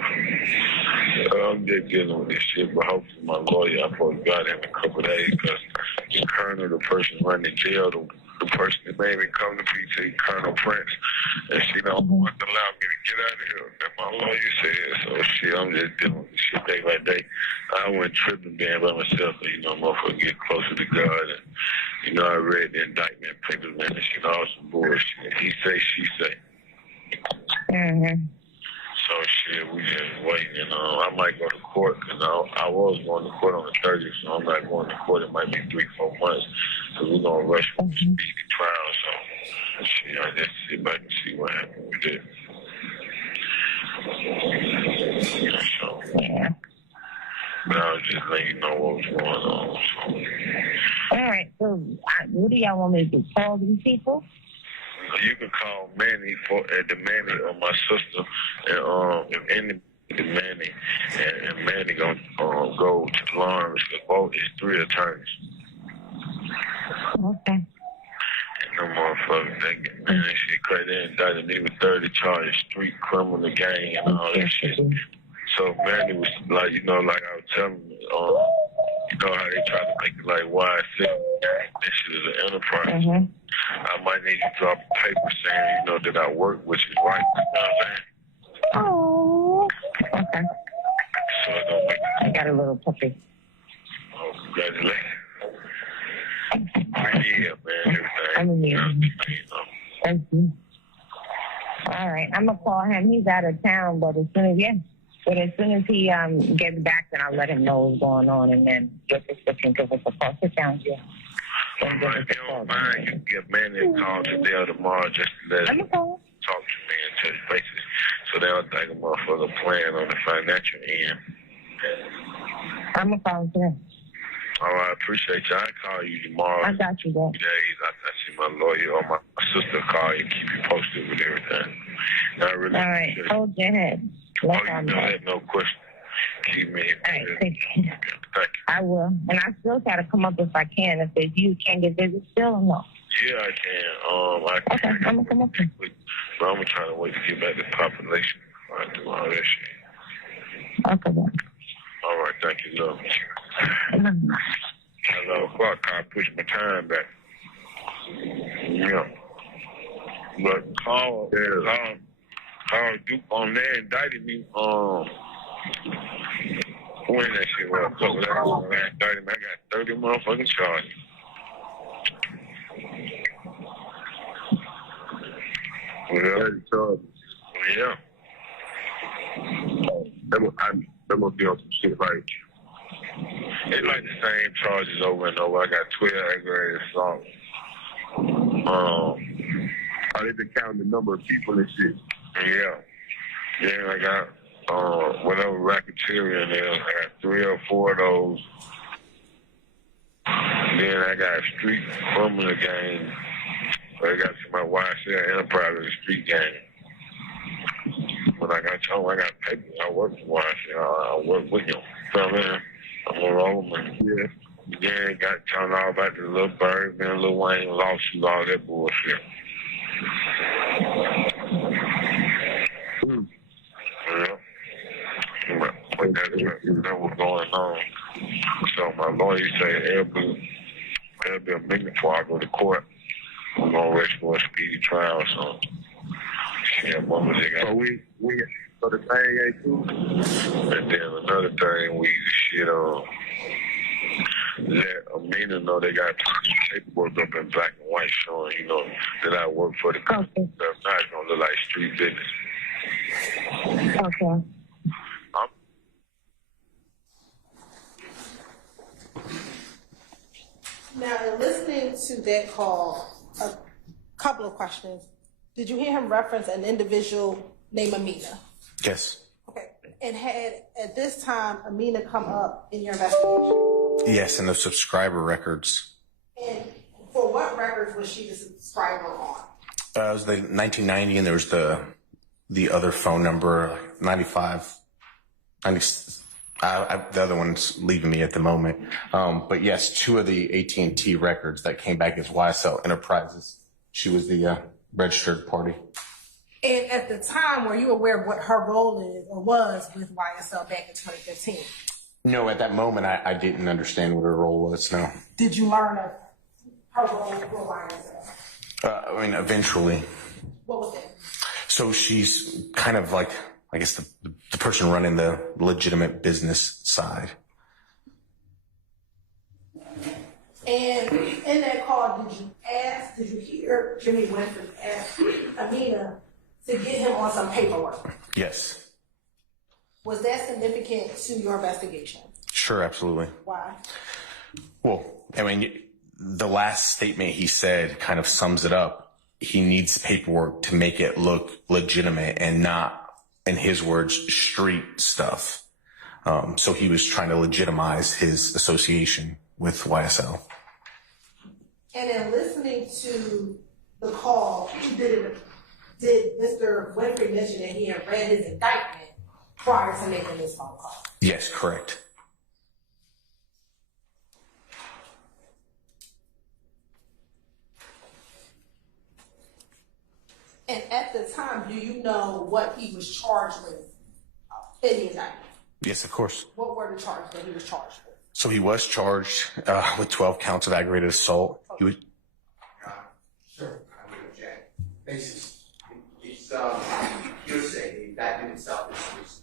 I'm just dealing with this shit, but hopefully my lawyer, I'm supposed to be out in a couple of days because the colonel, the person running the jail, the person that made me come to PT, Colonel Prince, and she don't want to allow me to get out of here. That my lawyer said. So shit, I'm just dealing with this shit day by day. I went tripping being by myself, but you know, motherfucker get closer to God. And, you know, I read the indictment papers, man, and shit, all some bullshit. He say, she say. Mm-hmm. So shit, we just waiting, and I might go to court, because I was going to court on the 30th, so I'm not going to court. It might be 3-4 months, so we're going to rush for the speedy trial, so shit, I just sit back and see what happens with it. So, yeah. But I was just letting you know what was going on, so. All right, so what do y'all want me to do? Call these people? You can call Manny at the Manny or my sister, and if any the Manny and Manny gonna go to Lawrence, because both is 3 attorneys. Okay. And them motherfuckers, man, that shit crazy. They indicted me with 30 charges, street criminal gang and all that shit. So Manny was like, you know, like I was telling you, you know how they try to make it like YSL. This shit is an enterprise. Mm-hmm. I might need to drop a paper saying, you know, that I work, which is right. You know what I'm saying? Oh. Okay. So it don't make I got a little puppy. Oh, congratulations. Yeah, man, I'm everything. in You here. know. Thank you. All right, I'm gonna call him. He's out of town, but as soon as he gets back, then I'll let him know what's going on, and then get this can give us a call. Sit down, yeah. All right, if you don't mind, you can give Manny a call today or tomorrow just to let him talk to me and touch bases, so they don't think a motherfucker playing on the financial end. I'm gonna call him today. All right, I appreciate you. I'll call you tomorrow. I got you, Dad. Days. I see my lawyer or my sister call you, keep you posted with everything. I really All right, appreciate it. hold your head. Oh, you know that, no question. Keep me. All right, thank you. Thank you. I will, and I still try to come up if I can. If you can't get visits still or no? Yeah, I can. Okay, I'm gonna come up here. But I'm gonna try to wait to get back to population before I do all that shit. Okay, then. All right, thank you, love. 11 o'clock, I push my time back. Yeah. But Carl Duke on there indicted me. When that shit was, a couple of hours, man, indicted me. I got 30 motherfucking charges. With 30 charges. Yeah. That must be on some shit like. It's like the same charges over and over. I got 12 aggravated assault. They've been counting the number of people and shit. Yeah. Then I got whatever racketeering there. I got 3 or 4 of those. Then I got street criminal gang. I got my YSL enterprise of the street gang. When I got told I got paper, I work for YSL. I work with them. So man, I'm a roller. Yeah. Yeah, got turned all about the Lil Bird, man, Lil Wayne lawsuit, all that bullshit. Yeah. But that was going on. So my lawyer said it'll be a minute before I go to court. I'm gonna rush for a speedy trial, so shit, what was it got? So the thing ain't cool. And then another thing, we shit let Amina know they got paperwork up in black and white showing, you know, that I work for the company. So it's not gonna look like street business. Okay. Now, in listening to that call, a couple of questions. Did you hear him reference an individual named Amina? Yes. Okay. And had at this time Amina come up in your investigation? Yes, and the subscriber records. And for what records was she the subscriber on? It was the 1990, and there was the other phone number, 95. 90, the other one's leaving me at the moment. But yes, 2 of the AT&T records that came back as YSL Enterprises. She was the registered party. And at the time, were you aware of what her role is or was with YSL back in 2015? No, at that moment, I didn't understand what her role was, no. Did you learn of her role with YSL? I mean, eventually. What was that? So she's kind of like, I guess, the person running the legitimate business side. And in that call, did you hear Jimmy Winford ask Amina to get him on some paperwork? Yes. Was that significant to your investigation? Sure, absolutely. Why? Well, I mean, the last statement he said kind of sums it up. He needs paperwork to make it look legitimate and not, in his words, street stuff. So he was trying to legitimize his association with YSL. And in listening to the call, did Mr. Winfrey mention that he had read his indictment prior to making this phone call? Yes, correct. And at the time, do you know what he was charged with in the indictment? Yes, of course. What were the charges that he was charged with? So he was charged with 12 counts of aggravated assault. He was. Sure, I would object. Basis. It's hearsay. The indictment itself is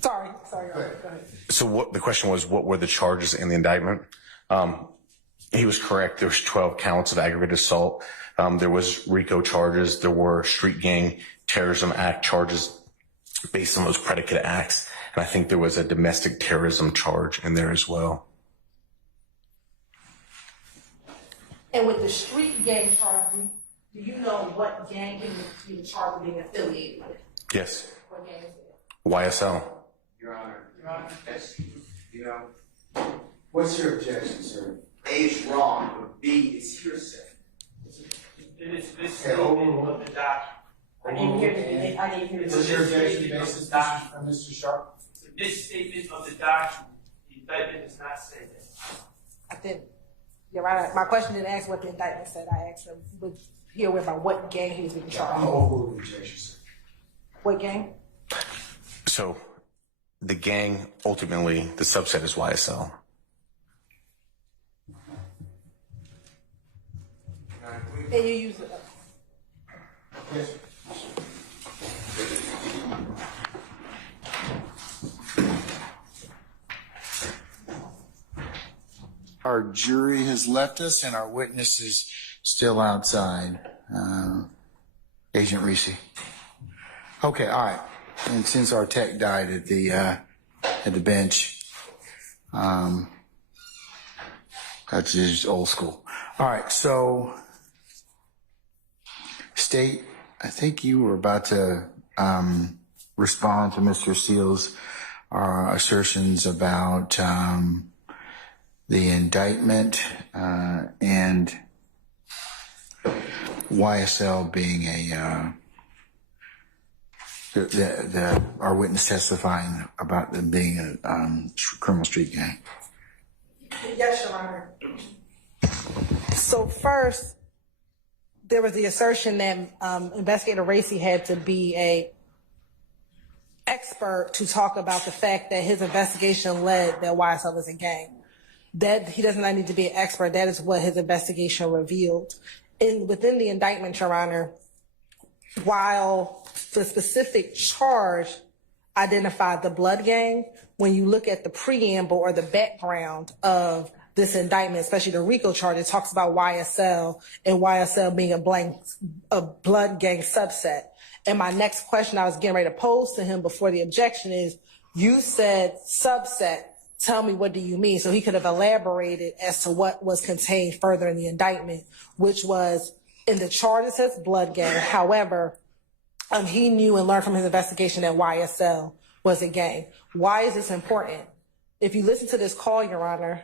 Sorry, go ahead. So what the question was, what were the charges in the indictment? He was correct. There was 12 counts of aggravated assault. There was RICO charges. There were Street Gang Terrorism Act charges based on those predicate acts. And I think there was a domestic terrorism charge in there as well. And with the Street Gang charge, do you know what gang he was charged with being affiliated with? Yes. What gang is it? YSL. Your Honor, that's, What's your objection, sir? A is wrong, but B is hearsay. It is this statement of the document. I didn't hear the What's your objection basis, Mr. Sharp? This statement of the document, the indictment does not say that. I didn't. You're right. My question didn't ask what the indictment said. I asked him about what gang he was being charged. I'm overruling objection, sir. What gang? So the gang, ultimately, the subset is YSL. And you use it. Yes. Our jury has left us and our witness is still outside. Agent Reese. Okay, all right. And since our tech died at the bench, that's just old school. All right, so State, I think you were about to respond to Mr. Steele's assertions about the indictment and YSL being our witness testifying about them being a criminal street gang. Yes, Your Honor. So first, there was the assertion that Investigator Racy had to be a expert to talk about the fact that his investigation led that YSL was a gang. That he does not need to be an expert. That is what his investigation revealed. Within the indictment, Your Honor, while the specific charge identified the blood gang, when you look at the preamble or the background of this indictment, especially the RICO charge, it talks about YSL and YSL being a blood gang subset. And my next question I was getting ready to pose to him before the objection is, you said subset. Tell me, what do you mean? So he could have elaborated as to what was contained further in the indictment, which was In the charge, it says blood gang. However, he knew and learned from his investigation that YSL was a gang. Why is this important? If you listen to this call, Your Honor,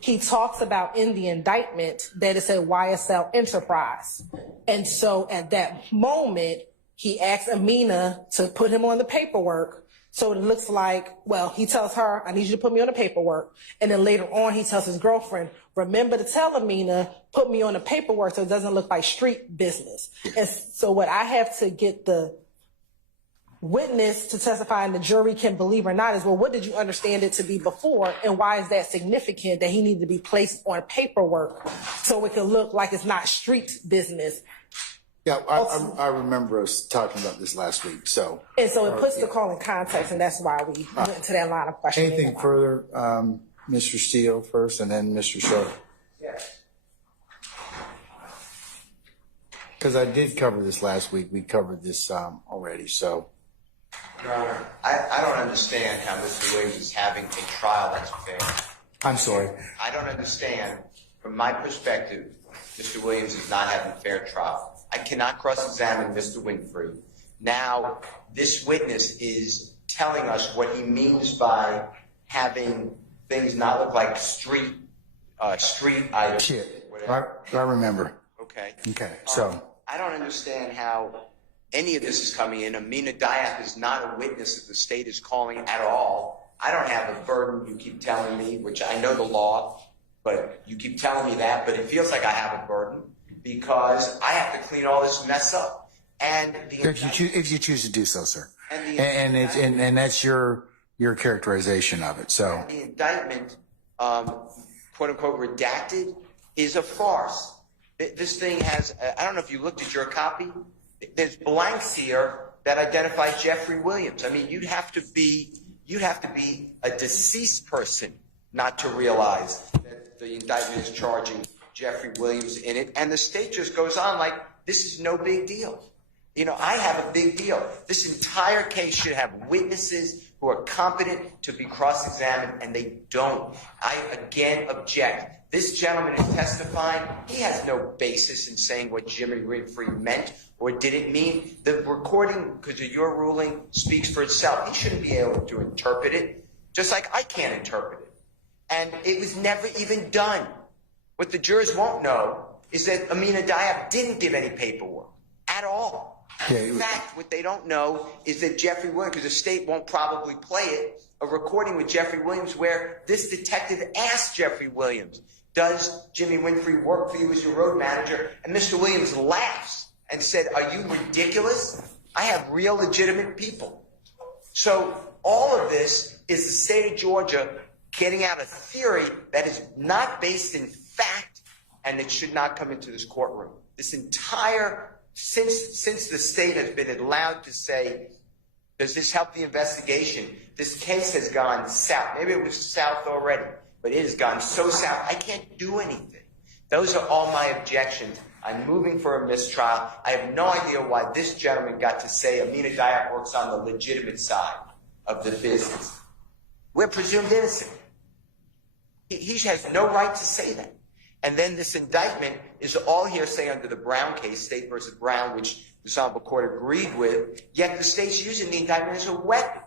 he talks about in the indictment that it said YSL Enterprise. And so at that moment, he asked Amina to put him on the paperwork. So it looks like, well, he tells her, I need you to put me on the paperwork. And then later on, he tells his girlfriend, remember to tell Amina, put me on the paperwork so it doesn't look like street business. And so what I have to get the witness to testify and the jury can believe or not is, well, what did you understand it to be before, and why is that significant that he needed to be placed on paperwork so it can look like it's not street business? Yeah, I remember us talking about this last week. So and so it puts the call in context, and that's why we went into that line of questioning. Anything further, Mr. Steele first, and then Mr. Sharp? Yes. Because I did cover this last week. We covered this already. So, Your Honor, I don't understand how Mr. Williams is having a trial that's fair. I'm sorry. I don't understand, from my perspective, Mr. Williams is not having a fair trial. I cannot cross-examine Mr. Winfrey. Now, this witness is telling us what he means by having things not look like street items. Shit. I remember. Okay. Okay. So I don't understand how any of this is coming in. Amina Diak is not a witness that the state is calling at all. I don't have a burden, you keep telling me, which I know the law, but you keep telling me that, but it feels like I have a burden because I have to clean all this mess up. And if you choose to do so, sir, and that's your characterization of it. So the indictment, quote unquote, redacted, is a farce. This thing has, I don't know if you looked at your copy, there's blanks here that identify Jeffrey Williams. I mean, you'd have to be a deceased person not to realize that the indictment is charging Jeffrey Williams in it. And the state just goes on like, this is no big deal. You know, I have a big deal. This entire case should have witnesses who are competent to be cross-examined, and they don't. I, again, object. This gentleman is testifying. He has no basis in saying what Jimmy Winfrey meant or didn't mean. The recording, because of your ruling, speaks for itself. He shouldn't be able to interpret it, just like I can't interpret it. And it was never even done. What the jurors won't know is that Amina Diab didn't give any paperwork at all. In fact, what they don't know is that Jeffrey Williams, because the state won't probably play it, a recording with Jeffrey Williams where this detective asked Jeffrey Williams, does Jimmy Winfrey work for you as your road manager? And Mr. Williams laughs and said, are you ridiculous? I have real legitimate people. So all of this is the state of Georgia getting out a theory that is not based in fact, and it should not come into this courtroom. This entire, since the state has been allowed to say, does this help the investigation? This case has gone south. Maybe it was south already, but it has gone so south, I can't do anything. Those are all my objections. I'm moving for a mistrial. I have no idea why this gentleman got to say Amina Diak works on the legitimate side of the business. We're presumed innocent. He has no right to say that. And then this indictment is all hearsay under the Brown case, State versus Brown, which the Honorable Court agreed with, yet the state's using the indictment as a weapon.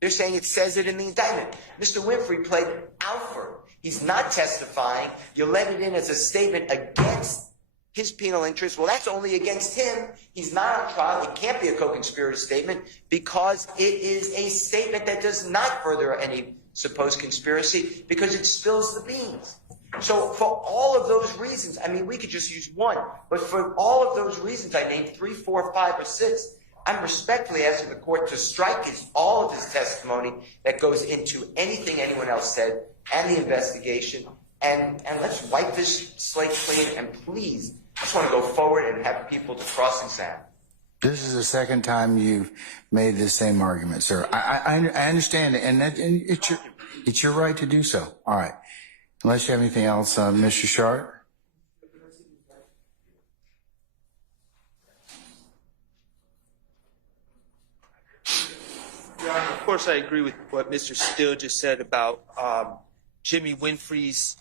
They're saying it says it in the indictment. Mr. Winfrey played Alfred. He's not testifying. You let it in as a statement against his penal interest. Well, that's only against him. He's not on trial. It can't be a co-conspirator statement because it is a statement that does not further any supposed conspiracy because it spills the beans. So for all of those reasons, I mean, we could just use one, but for all of those reasons, I named 3, 4, 5, or 6, I'm respectfully asking the court to strike all of his testimony that goes into anything anyone else said and the investigation, and let's wipe this slate clean, and please, I just want to go forward and have people to cross-examine. This is the second time you've made the same argument, sir. I understand it, and it's your right to do so. All right. Unless you have anything else, Mr. Sharp. Your Honor, of course I agree with what Mr. Steele just said about Jimmy Winfrey's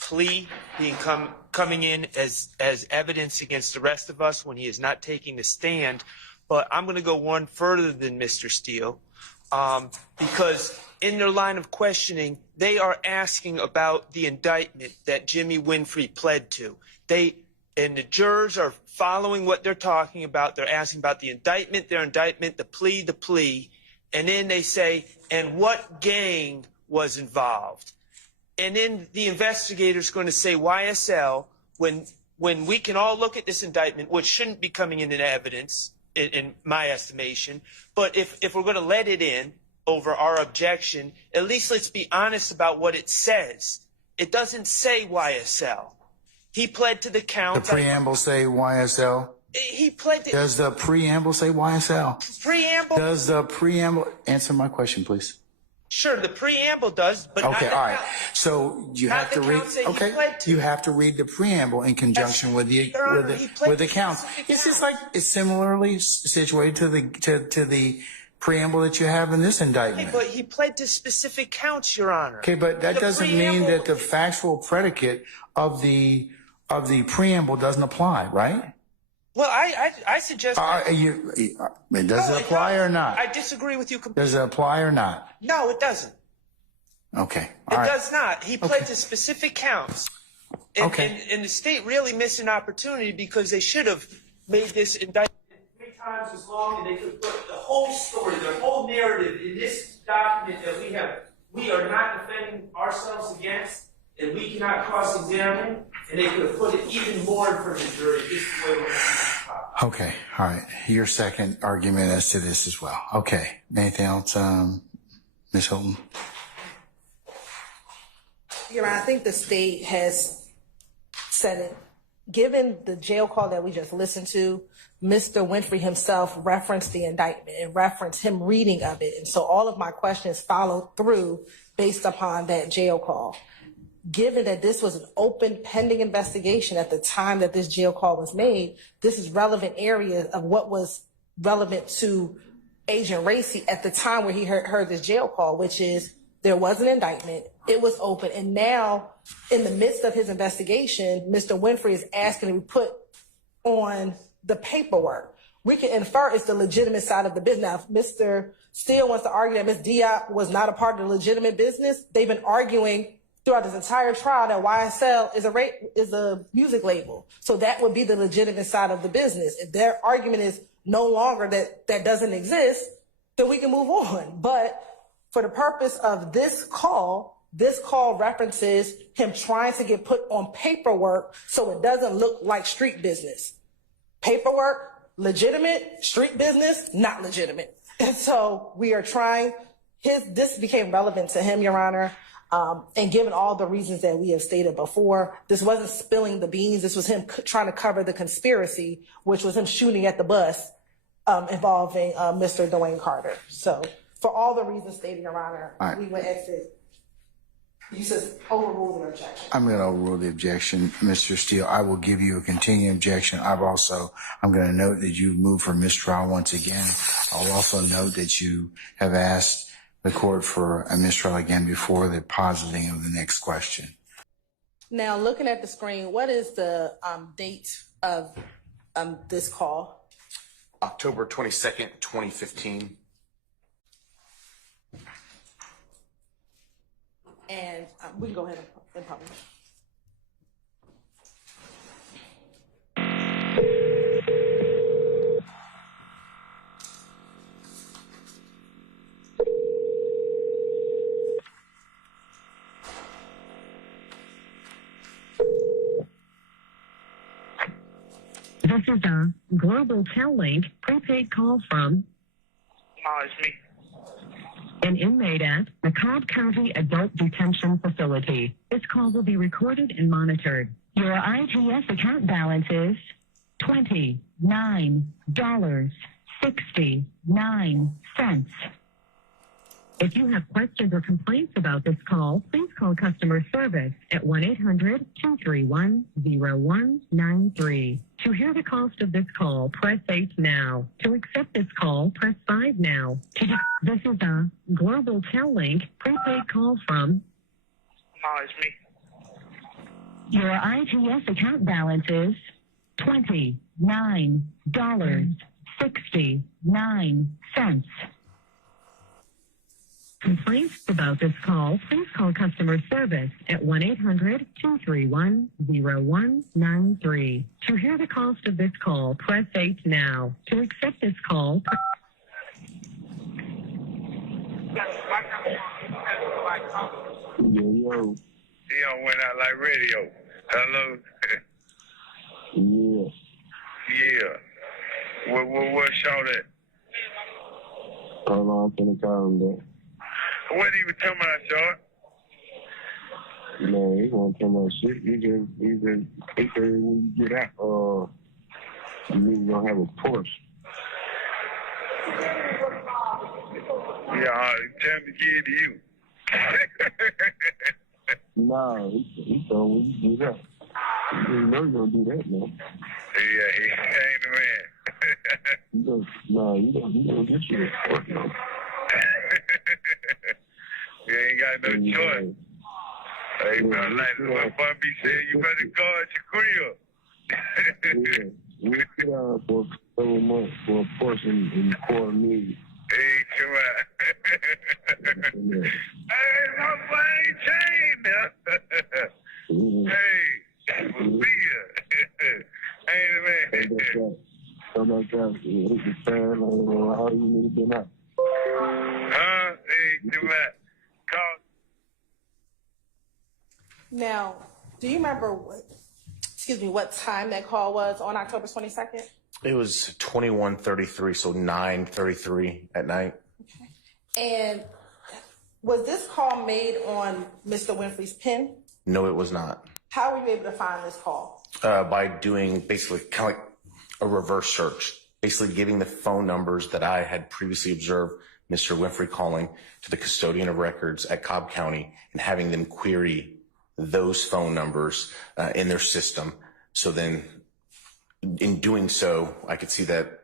plea being coming in as evidence against the rest of us when he is not taking the stand. But I'm going to go one further than Mr. Steele, because in their line of questioning, they are asking about the indictment that Jimmy Winfrey pled to. And the jurors are following what they're talking about. They're asking about the indictment, their indictment, the plea. And then they say, and what gang was involved? And then the investigator's going to say YSL when we can all look at this indictment, which shouldn't be coming in evidence, in my estimation. But if we're going to let it in over our objection, at least let's be honest about what it says. It doesn't say YSL. He pled to the count. The preamble say YSL? He pled to... Does the preamble say YSL? Preamble? Does the preamble... Answer my question, please. Sure, the preamble does, but okay, not all right. count. So you have to read. Okay, you have to read the preamble in conjunction with the count. It's just like it's similarly situated to the preamble that you have in this indictment. Okay, but he pled to specific counts, Your Honor. Okay, but that doesn't mean that the factual predicate of the preamble doesn't apply, right? Well, I suggest. Does it apply or not? I disagree with you completely. Does it apply or not? No, it doesn't. Okay. It does not. He pled to specific counts. And the state really missed an opportunity because they should have made this indictment 3 times as long, and they could put the whole story, the whole narrative in this document that we are not defending ourselves against, and we cannot cross-examine, and they could have put it even more in front of the jury. Just the way we're going to Okay. All right. Your second argument as to this as well. Okay. Anything else, Ms. Hilton? Your Honor, I think the state has said it. Given the jail call that we just listened to, Mr. Winfrey himself referenced the indictment and referenced him reading of it. And so all of my questions followed through based upon that jail call. Given that this was an open pending investigation at the time that this jail call was made, this is relevant area of what was relevant to Agent Racy at the time where he heard this jail call, which is there was an indictment, it was open, and now in the midst of his investigation, Mr. Winfrey is asking to be put on the paperwork. We can infer it's the legitimate side of the business. Now, if Mr. Steele wants to argue that Ms. Diop was not a part of the legitimate business, they've been arguing throughout this entire trial that YSL is a music label. So that would be the legitimate side of the business. If their argument is no longer that doesn't exist, then we can move on. But for the purpose of this call references him trying to get put on paperwork so it doesn't look like street business. Paperwork, legitimate, street business, not legitimate. And so we are trying, this became relevant to him, Your Honor. And given all the reasons that we have stated before, this wasn't spilling the beans. This was him trying to cover the conspiracy, which was him shooting at the bus involving Mr. Dwayne Carter. So for all the reasons stated, Your Honor, we would exit. You said overrule the objection. I'm going to overrule the objection, Mr. Steele. I will give you a continuing objection. I'm going to note that you've moved for mistrial once again. I'll also note that you have asked the court for a mistrial again before the positing of the next question. Now, looking at the screen, what is the date of this call? October 22nd, 2015. And we can go ahead and publish. This is a Global Tel-Link prepaid call from it's me. An inmate at the Cobb County Adult Detention Facility. This call will be recorded and monitored. Your IGS account balance is $29.69. If you have questions or complaints about this call, please call customer service at 1-800-231-0193. To hear the cost of this call, press 8 now. To accept this call, press 5 now. This is a Global Tel-Link prepaid call from it's me. Your ITS account balance is $29.69. Complaints about this call, please call customer service at 1-800-231-0193. To hear the cost of this call, press 8 now. To accept this call, Yo. Dion went out like radio. Hello. Yeah. Yeah. Where shout at? Hold on, I'm finna call him back. What did he even tell me, Sean? Man, he won't tell my shit. He said when you get out, you gonna have a Porsche. Yeah, tell him to give it to you. Nah, he told me you do that. You know you're gonna do that, man. Yeah, he ain't the man. You don't get you a Porsche, man. You ain't got no choice. Hey, man, like what Bun B said, you better guard your crib. We sit down for a couple months for a Porsche in $250,000. Hey, come on. Hey, my boy ain't changed now. Hey, we'll be here. Hey, man. Oh my God, it's the fan, how you need to be out. Huh? Hey, come on. Call. Now, do you remember what time that call was on October 22nd? It was 21:33, so 9:33 at night. And was this call made on Mr. Winfrey's PIN? No, it was not. How were you able to find this call? By doing basically kind of like a reverse search, basically giving the phone numbers that I had previously observed Mr. Winfrey calling to the custodian of records at Cobb County and having them query those phone numbers in their system. So then in doing so, I could see that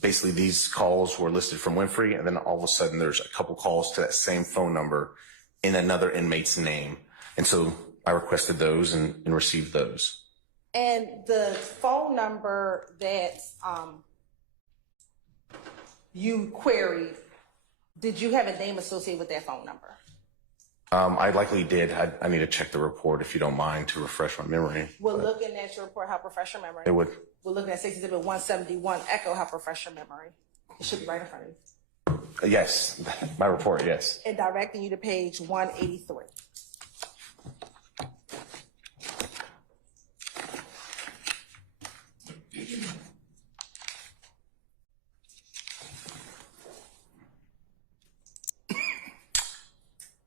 basically these calls were listed from Winfrey, and then all of a sudden there's a couple calls to that same phone number in another inmate's name. And so I requested those and received those. And the phone number that you queried, did you have a name associated with that phone number? I likely did. I need to check the report if you don't mind to refresh my memory. We're looking at your report, help refresh your memory. It would. We're looking at 6-171 Echo, help refresh your memory. It should be right in front of you. Yes, my report, yes. And directing you to page 183.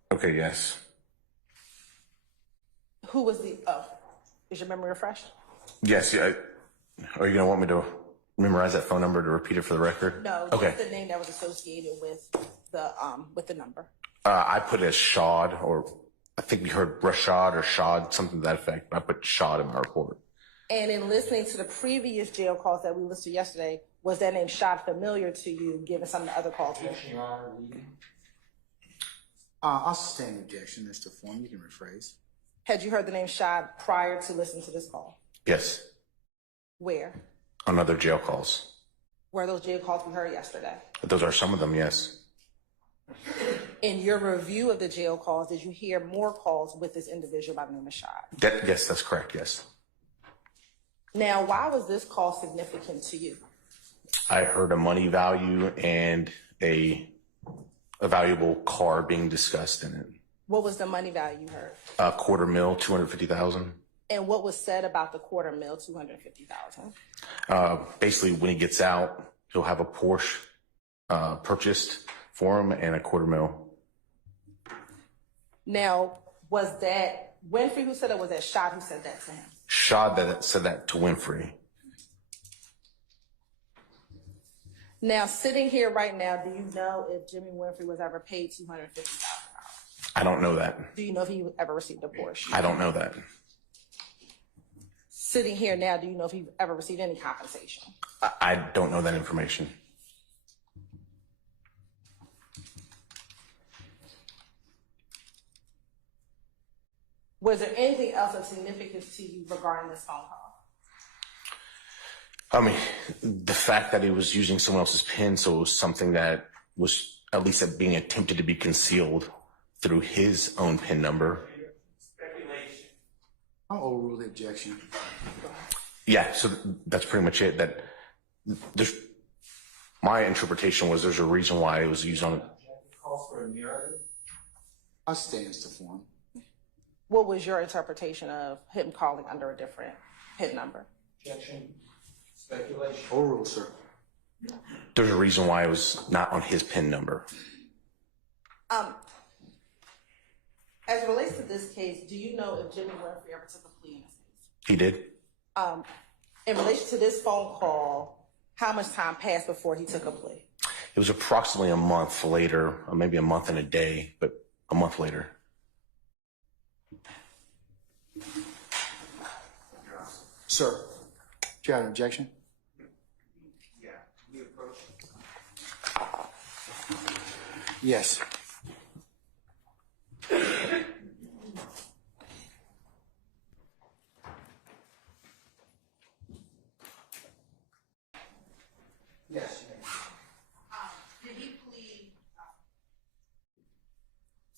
Okay, yes. Who was the, is your memory refreshed? Yes, yeah. Are you going to want me to memorize that phone number to repeat it for the record? No, Okay. just the name that was associated with the number. I put it as Shad, or I think we heard Rashad or Shad, something to that effect. I put Shad in my report. And in listening to the previous jail calls that we listed yesterday, was that name Shad familiar to you, given some of the other calls? I'll sustain the objection as to form. You can rephrase. Had you heard the name Shad prior to listening to this call? Yes. Where? On other jail calls. Were those jail calls we heard yesterday? Those are some of them, yes. In your review of the jail calls, did you hear more calls with this individual by the name of Shad? Yes, that's correct, yes. Now, why was this call significant to you? I heard a money value and a valuable car being discussed in it. What was the money value you heard? $250,000, $250,000. And what was said about the $250,000, $250,000? Basically, when he gets out, he'll have a Porsche purchased for him and $250,000. Now, was that Winfrey who said it, or was that Shad who said that to him? Shad that said that to Winfrey. Now, sitting here right now, do you know if Jimmy Winfrey was ever paid $250,000? I don't know that. Do you know if he ever received a Porsche? I don't know that. Sitting here now, do you know if he ever received any compensation? I don't know that information. Was there anything else of significance to you regarding this phone call? I mean, the fact that he was using someone else's PIN, so it was something that was at least being attempted to be concealed through his own PIN number. Speculation. I'll overrule the objection. Yeah, so that's pretty much it. That there's my interpretation was there's a reason why it was used on. Calls for a narrative. I stands to form. What was your interpretation of him calling under a different PIN number? Objection. Speculation. Overrule, sir. There's a reason why it was not on his PIN number. As it relates to this case, do you know if Jimmy Winfrey ever took a plea in this case? He did. In relation to this phone call, how much time passed before he took a plea? It was approximately a month later, or maybe a month and a day, but a month later. Sir, do you have an objection? Yeah. We approach. Yes. Yes. Did he plead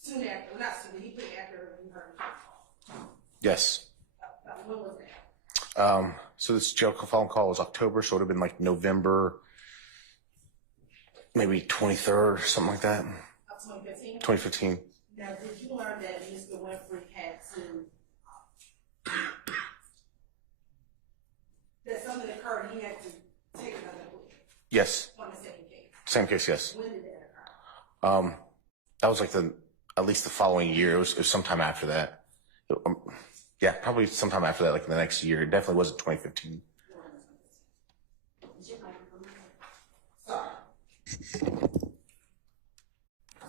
soon after? Not soon. Did he plead after you heard the phone call? Yes. When was that? So this jail phone call was October, so it would have been like November, maybe 23rd, something like that. 2015? 2015. Now, did you learn that Mr. Winfrey had to, that something occurred, he had to take another plea Yes. on the same case? Same case, yes. When did that occur? That was like at least the following year. It was sometime after that. Yeah, probably sometime after that, like the next year. It definitely wasn't 2015.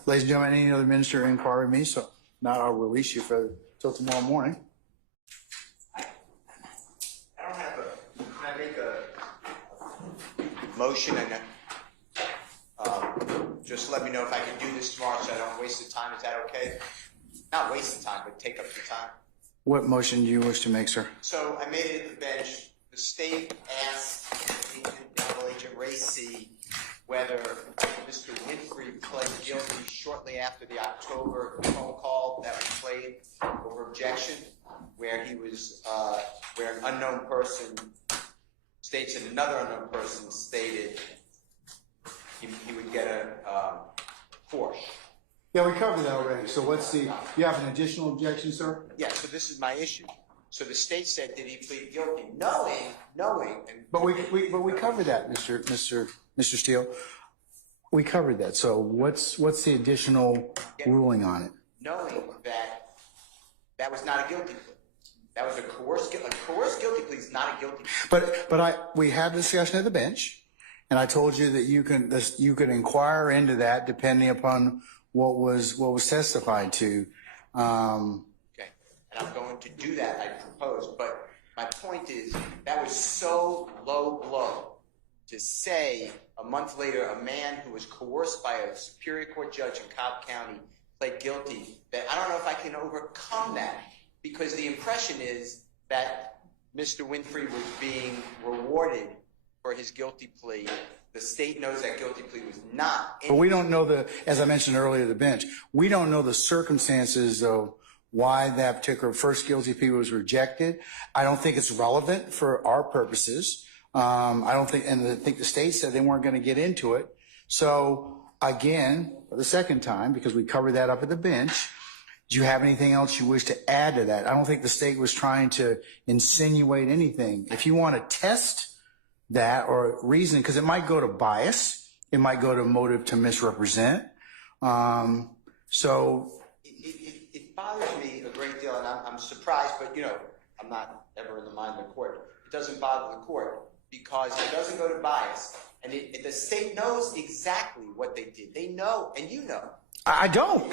Ladies and gentlemen, any other minister inquiry me? So not, I'll release you till tomorrow morning. I don't have can I make a motion and just let me know if I can do this tomorrow so I don't waste the time. Is that okay? Not waste the time, but take up the time. What motion do you wish to make, sir? So I made it at the bench. The state asked Double Agent Ray C. whether Mr. Winfrey pled guilty shortly after the October phone call that was played over objection, where he was, where an unknown person states that another unknown person stated he would get a Porsche. Yeah, we covered that already. So what's the, you have an additional objection, sir? Yeah, so this is my issue. So the state said, did he plead guilty? Knowing, and But we covered that, Mr. Steele. We covered that. So what's the additional ruling on it? knowing that that was not a guilty plea. That was a coerced guilty plea is not a guilty plea. But we had a discussion at the bench, and I told you that you can inquire into that depending upon what was testified to. Okay, and I'm going to do that. I propose, but my point is that was so low blow to say a month later a man who was coerced by a Superior Court judge in Cobb County pled guilty, that I don't know if I can overcome that, because the impression is that Mr. Winfrey was being rewarded for his guilty plea. The state knows that guilty plea was not. But we don't know as I mentioned earlier at the bench, we don't know the circumstances of why that particular first guilty plea was rejected. I don't think it's relevant for our purposes. I think the state said they weren't going to get into it. So again, for the second time, because we covered that up at the bench, do you have anything else you wish to add to that? I don't think the state was trying to insinuate anything. If you want to test that or reason, because it might go to bias, it might go to motive to misrepresent. So it bothers me a great deal, and I'm surprised, but I'm not ever in the mind of the court. It doesn't bother the court because it doesn't go to bias, and the state knows exactly what they did. They know, and you know. I don't.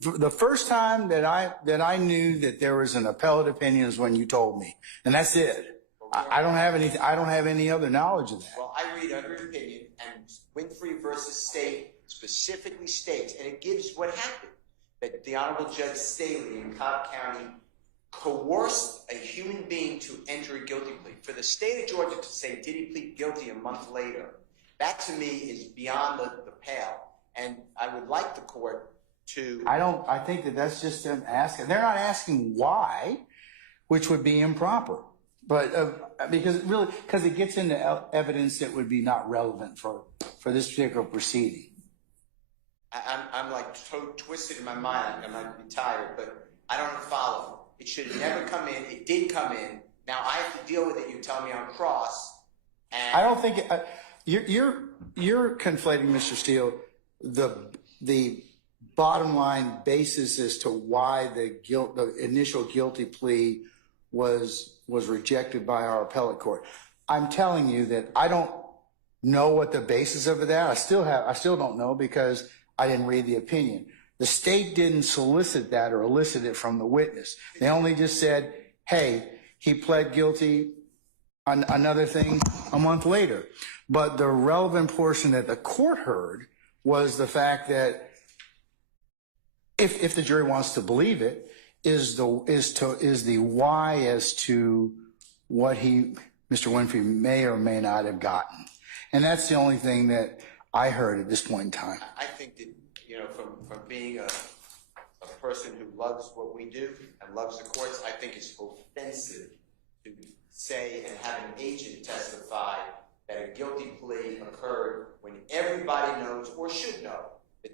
The first time that I knew that there was an appellate opinion is when you told me, and that's it. I don't have any other knowledge of that. Well, I read every opinion, and Winfrey versus State specifically states, and it gives what happened. that the Honorable Judge Staley in Cobb County coerced a human being to enter a guilty plea. For the state of Georgia to say, did he plead guilty a month later, that to me is beyond the pale. And I would like the court to... I think that that's just them asking. They're not asking why, which would be improper. But because it gets into evidence that would be not relevant for this particular proceeding. I'm like twisted in my mind. I might be tired, but I don't follow. It should have never come in. It did come in. Now I have to deal with it. You tell me I'm cross. And I don't think you're conflating, Mr. Steele, the bottom line basis as to why the initial guilty plea was rejected by our appellate court. I'm telling you that I don't know what the basis of that. I still don't know because I didn't read the opinion. The state didn't solicit that or elicit it from the witness. They only just said, hey, he pled guilty on another thing a month later. But the relevant portion that the court heard was the fact that if the jury wants to believe it, is the why as to what Mr. Winfrey may or may not have gotten. And that's the only thing that I heard at this point in time. I think that, from being a person who loves what we do and loves the courts, I think it's offensive to say and have an agent testify that a guilty plea occurred when everybody knows or should know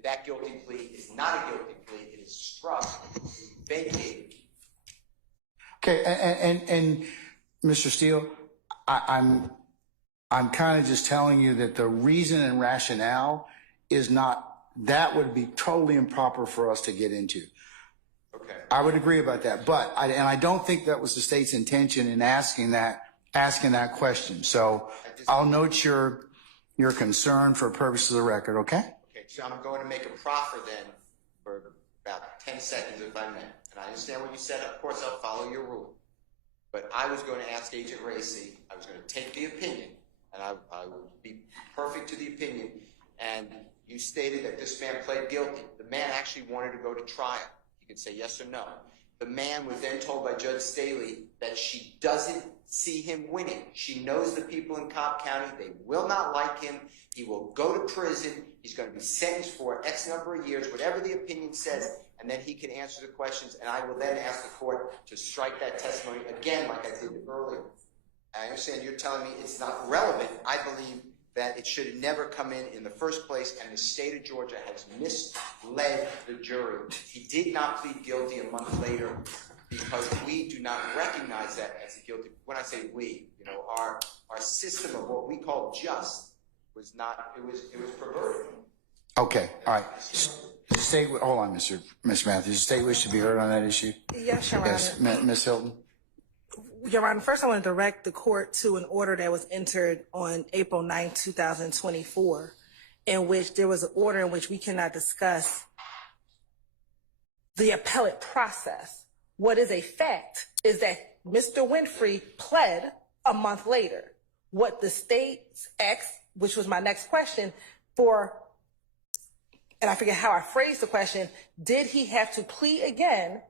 that guilty plea is not a guilty plea. It is struck, vacated. Okay, and Mr. Steele, I'm kind of just telling you that the reason and rationale is not, that would be totally improper for us to get into. Okay. I would agree about that, but I don't think that was the state's intention in asking that question. So I'll note your concern for purposes of the record, okay? Okay, so I'm going to make a proffer then for about 10 seconds if I may. And I understand what you said. Of course, I'll follow your rule. But I was going to ask Agent Racy, I was going to take the opinion, and I would be perfect to the opinion. And you stated that this man pled guilty. The man actually wanted to go to trial. He could say yes or no. The man was then told by Judge Staley that she doesn't see him winning. She knows the people in Cobb County. They will not like him. He will go to prison. He's going to be sentenced for X number of years, whatever the opinion says, and then he can answer the questions. And I will then ask the court to strike that testimony again like I did earlier. I understand you're telling me it's not relevant. I believe that it should never come in the first place, and the state of Georgia has misled the jury. He did not plead guilty a month later because we do not recognize that as a guilty. When I say we, our system of what we call just was not. It was perverted. Okay, all right. The state, hold on, Mr. Matthews. The state wish to be heard on that issue. Yes, Your Honor. Yes, Ms. Hilton. Your Honor, first I want to direct the court to an order that was entered on April 9, 2024, in which there was an order in which we cannot discuss the appellate process. What is a fact is that Mr. Winfrey pled a month later. What the state asked, which was my next question, and I forget how I phrased the question, did he have to plea again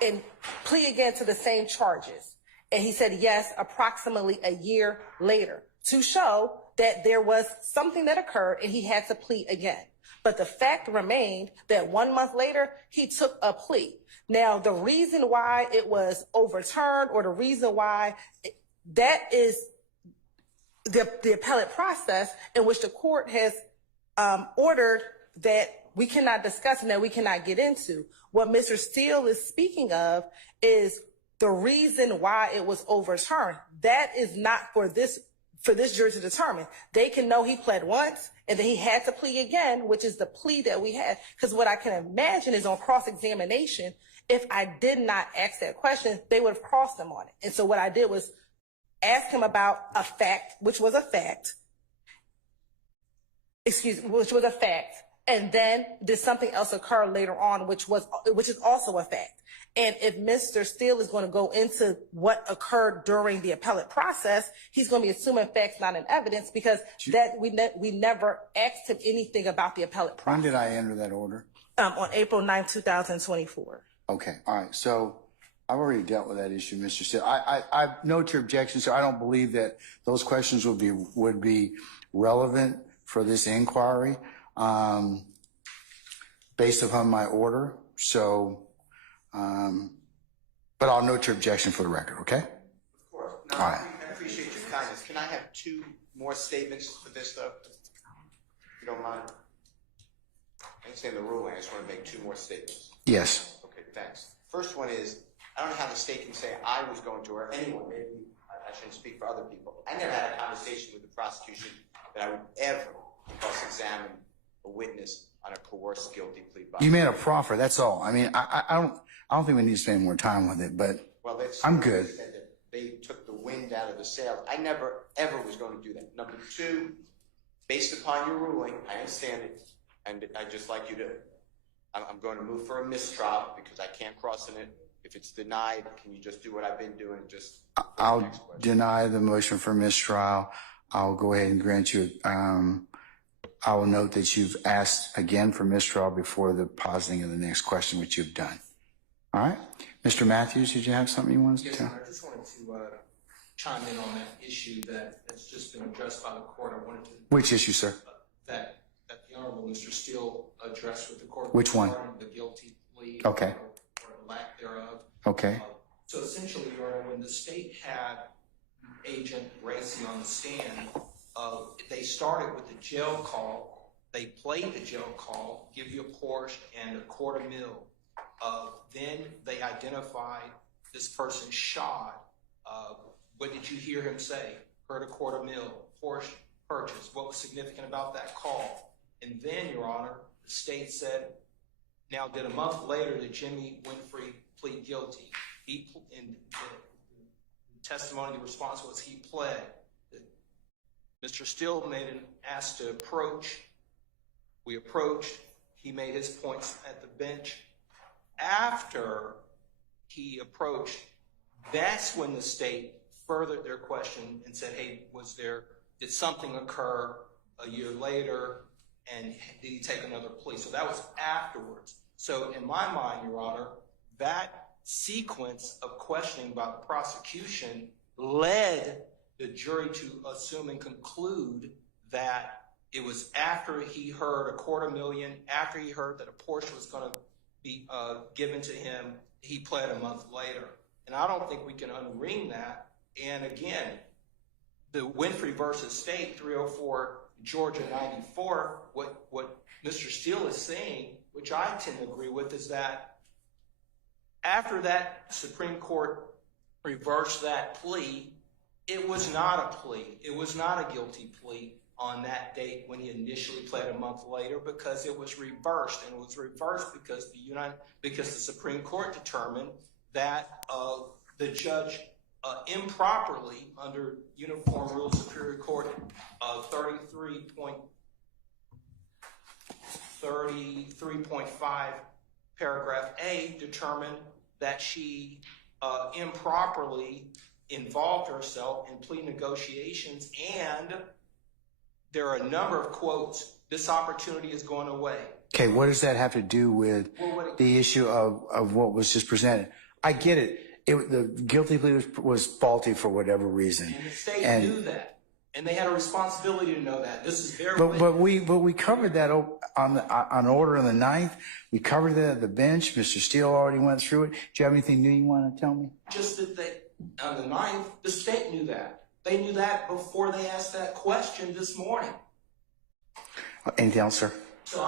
to the same charges? And he said yes, approximately a year later, to show that there was something that occurred and he had to plea again. But the fact remained that 1 month later, he took a plea. Now, the reason why it was overturned, or the reason why that is the appellate process in which the court has ordered that we cannot discuss and that we cannot get into. What Mr. Steele is speaking of is the reason why it was overturned. That is not for this jury to determine. They can know he pled once and then he had to plea again, which is the plea that we had. Because what I can imagine is on cross-examination, if I did not ask that question, they would have crossed him on it. And so what I did was ask him about a fact, which was a fact, and then did something else occur later on, which is also a fact. And if Mr. Steele is going to go into what occurred during the appellate process, he's going to be assuming facts, not in evidence, because that we never asked him anything about the appellate process. When did I enter that order? On April 9th, 2024. Okay, all right. So I've already dealt with that issue, Mr. Steele. I note your objection, so I don't believe that those questions would be relevant for this inquiry based upon my order. So, but I'll note your objection for the record, okay? Of course. No, all right. I appreciate your kindness. Can I have 2 more statements for this, though? If you don't mind. I understand the ruling. I just want to make 2 more statements. Yes. Okay, thanks. First one is, I don't know how the state can say I was going to, or anyone, maybe I shouldn't speak for other people. I never had a conversation with the prosecution that I would ever cross-examine a witness on a coerced guilty plea. You made a proffer, that's all. I mean, I don't think we need to spend more time with it, but I'm good. They took the wind out of the sails. I never, ever was going to do that. Number 2, based upon your ruling, I understand it, and I just like you to, I'm going to move for a mistrial because I can't cross in it. If it's denied, can you just do what I've been doing? I'll deny the motion for mistrial. I'll go ahead and grant you, I will note that you've asked again for mistrial before the positing of the next question, which you've done. All right. Mr. Matthews, did you have something you wanted to tell? Yes, I just wanted to chime in on that issue that's just been addressed by the court. I wanted to. Which issue, sir? That the Honorable Mr. Steele addressed with the court. Which one? The guilty plea. Okay. Or lack thereof. Okay. So essentially, Your Honor, when the state had Agent Racy on the stand, they started with the jail call. They played the jail call, give you a Porsche and a $250,000. Then they identified this person shot. What did you hear him say? Heard a $250,000, Porsche purchase. What was significant about that call? And then, Your Honor, the state said, now did a month later did Jimmy Winfrey plead guilty? In the testimony, the response was he pled. Mr. Steele made an ask to approach. We approached. He made his points at the bench. After he approached, that's when the state furthered their question and said, hey, did something occur a year later, and did he take another plea? So that was afterwards. So in my mind, Your Honor, that sequence of questioning by the prosecution led the jury to assume and conclude that it was after he heard a $250,000, after he heard that a Porsche was going to be given to him, he pled a month later. And I don't think we can unring that. And again, the Winfrey versus State 304 Georgia 94, what Mr. Steele is saying, which I tend to agree with, is that after that Supreme Court reversed that plea, it was not a plea. It was not a guilty plea on that date when he initially pled a month later, because it was reversed. And it was reversed because the Supreme Court determined that the judge improperly, under Uniform Rules of Superior Court 33.5 paragraph A, determined that she improperly involved herself in plea negotiations, and there are a number of quotes, this opportunity is going away. Okay, what does that have to do with the issue of what was just presented? I get it. The guilty plea was faulty for whatever reason. And the state knew that. And they had a responsibility to know that. This is very But we covered that on order on the 9th. We covered that at the bench. Mr. Steele already went through it. Do you have anything new you want to tell me? Just that on the 9th, the state knew that. They knew that before they asked that question this morning. Anything else, sir? So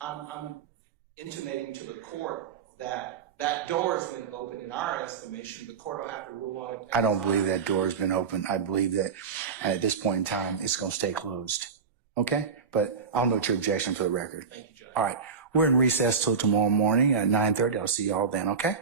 I'm intimating to the court that door has been opened in our estimation. The court will have to rule on it. I don't believe that door has been opened. I believe that at this point in time, it's going to stay closed. Okay? But I'll note your objection for the record. Thank you, Judge. All right. We're in recess till tomorrow morning at 9:30. I'll see you all then, okay?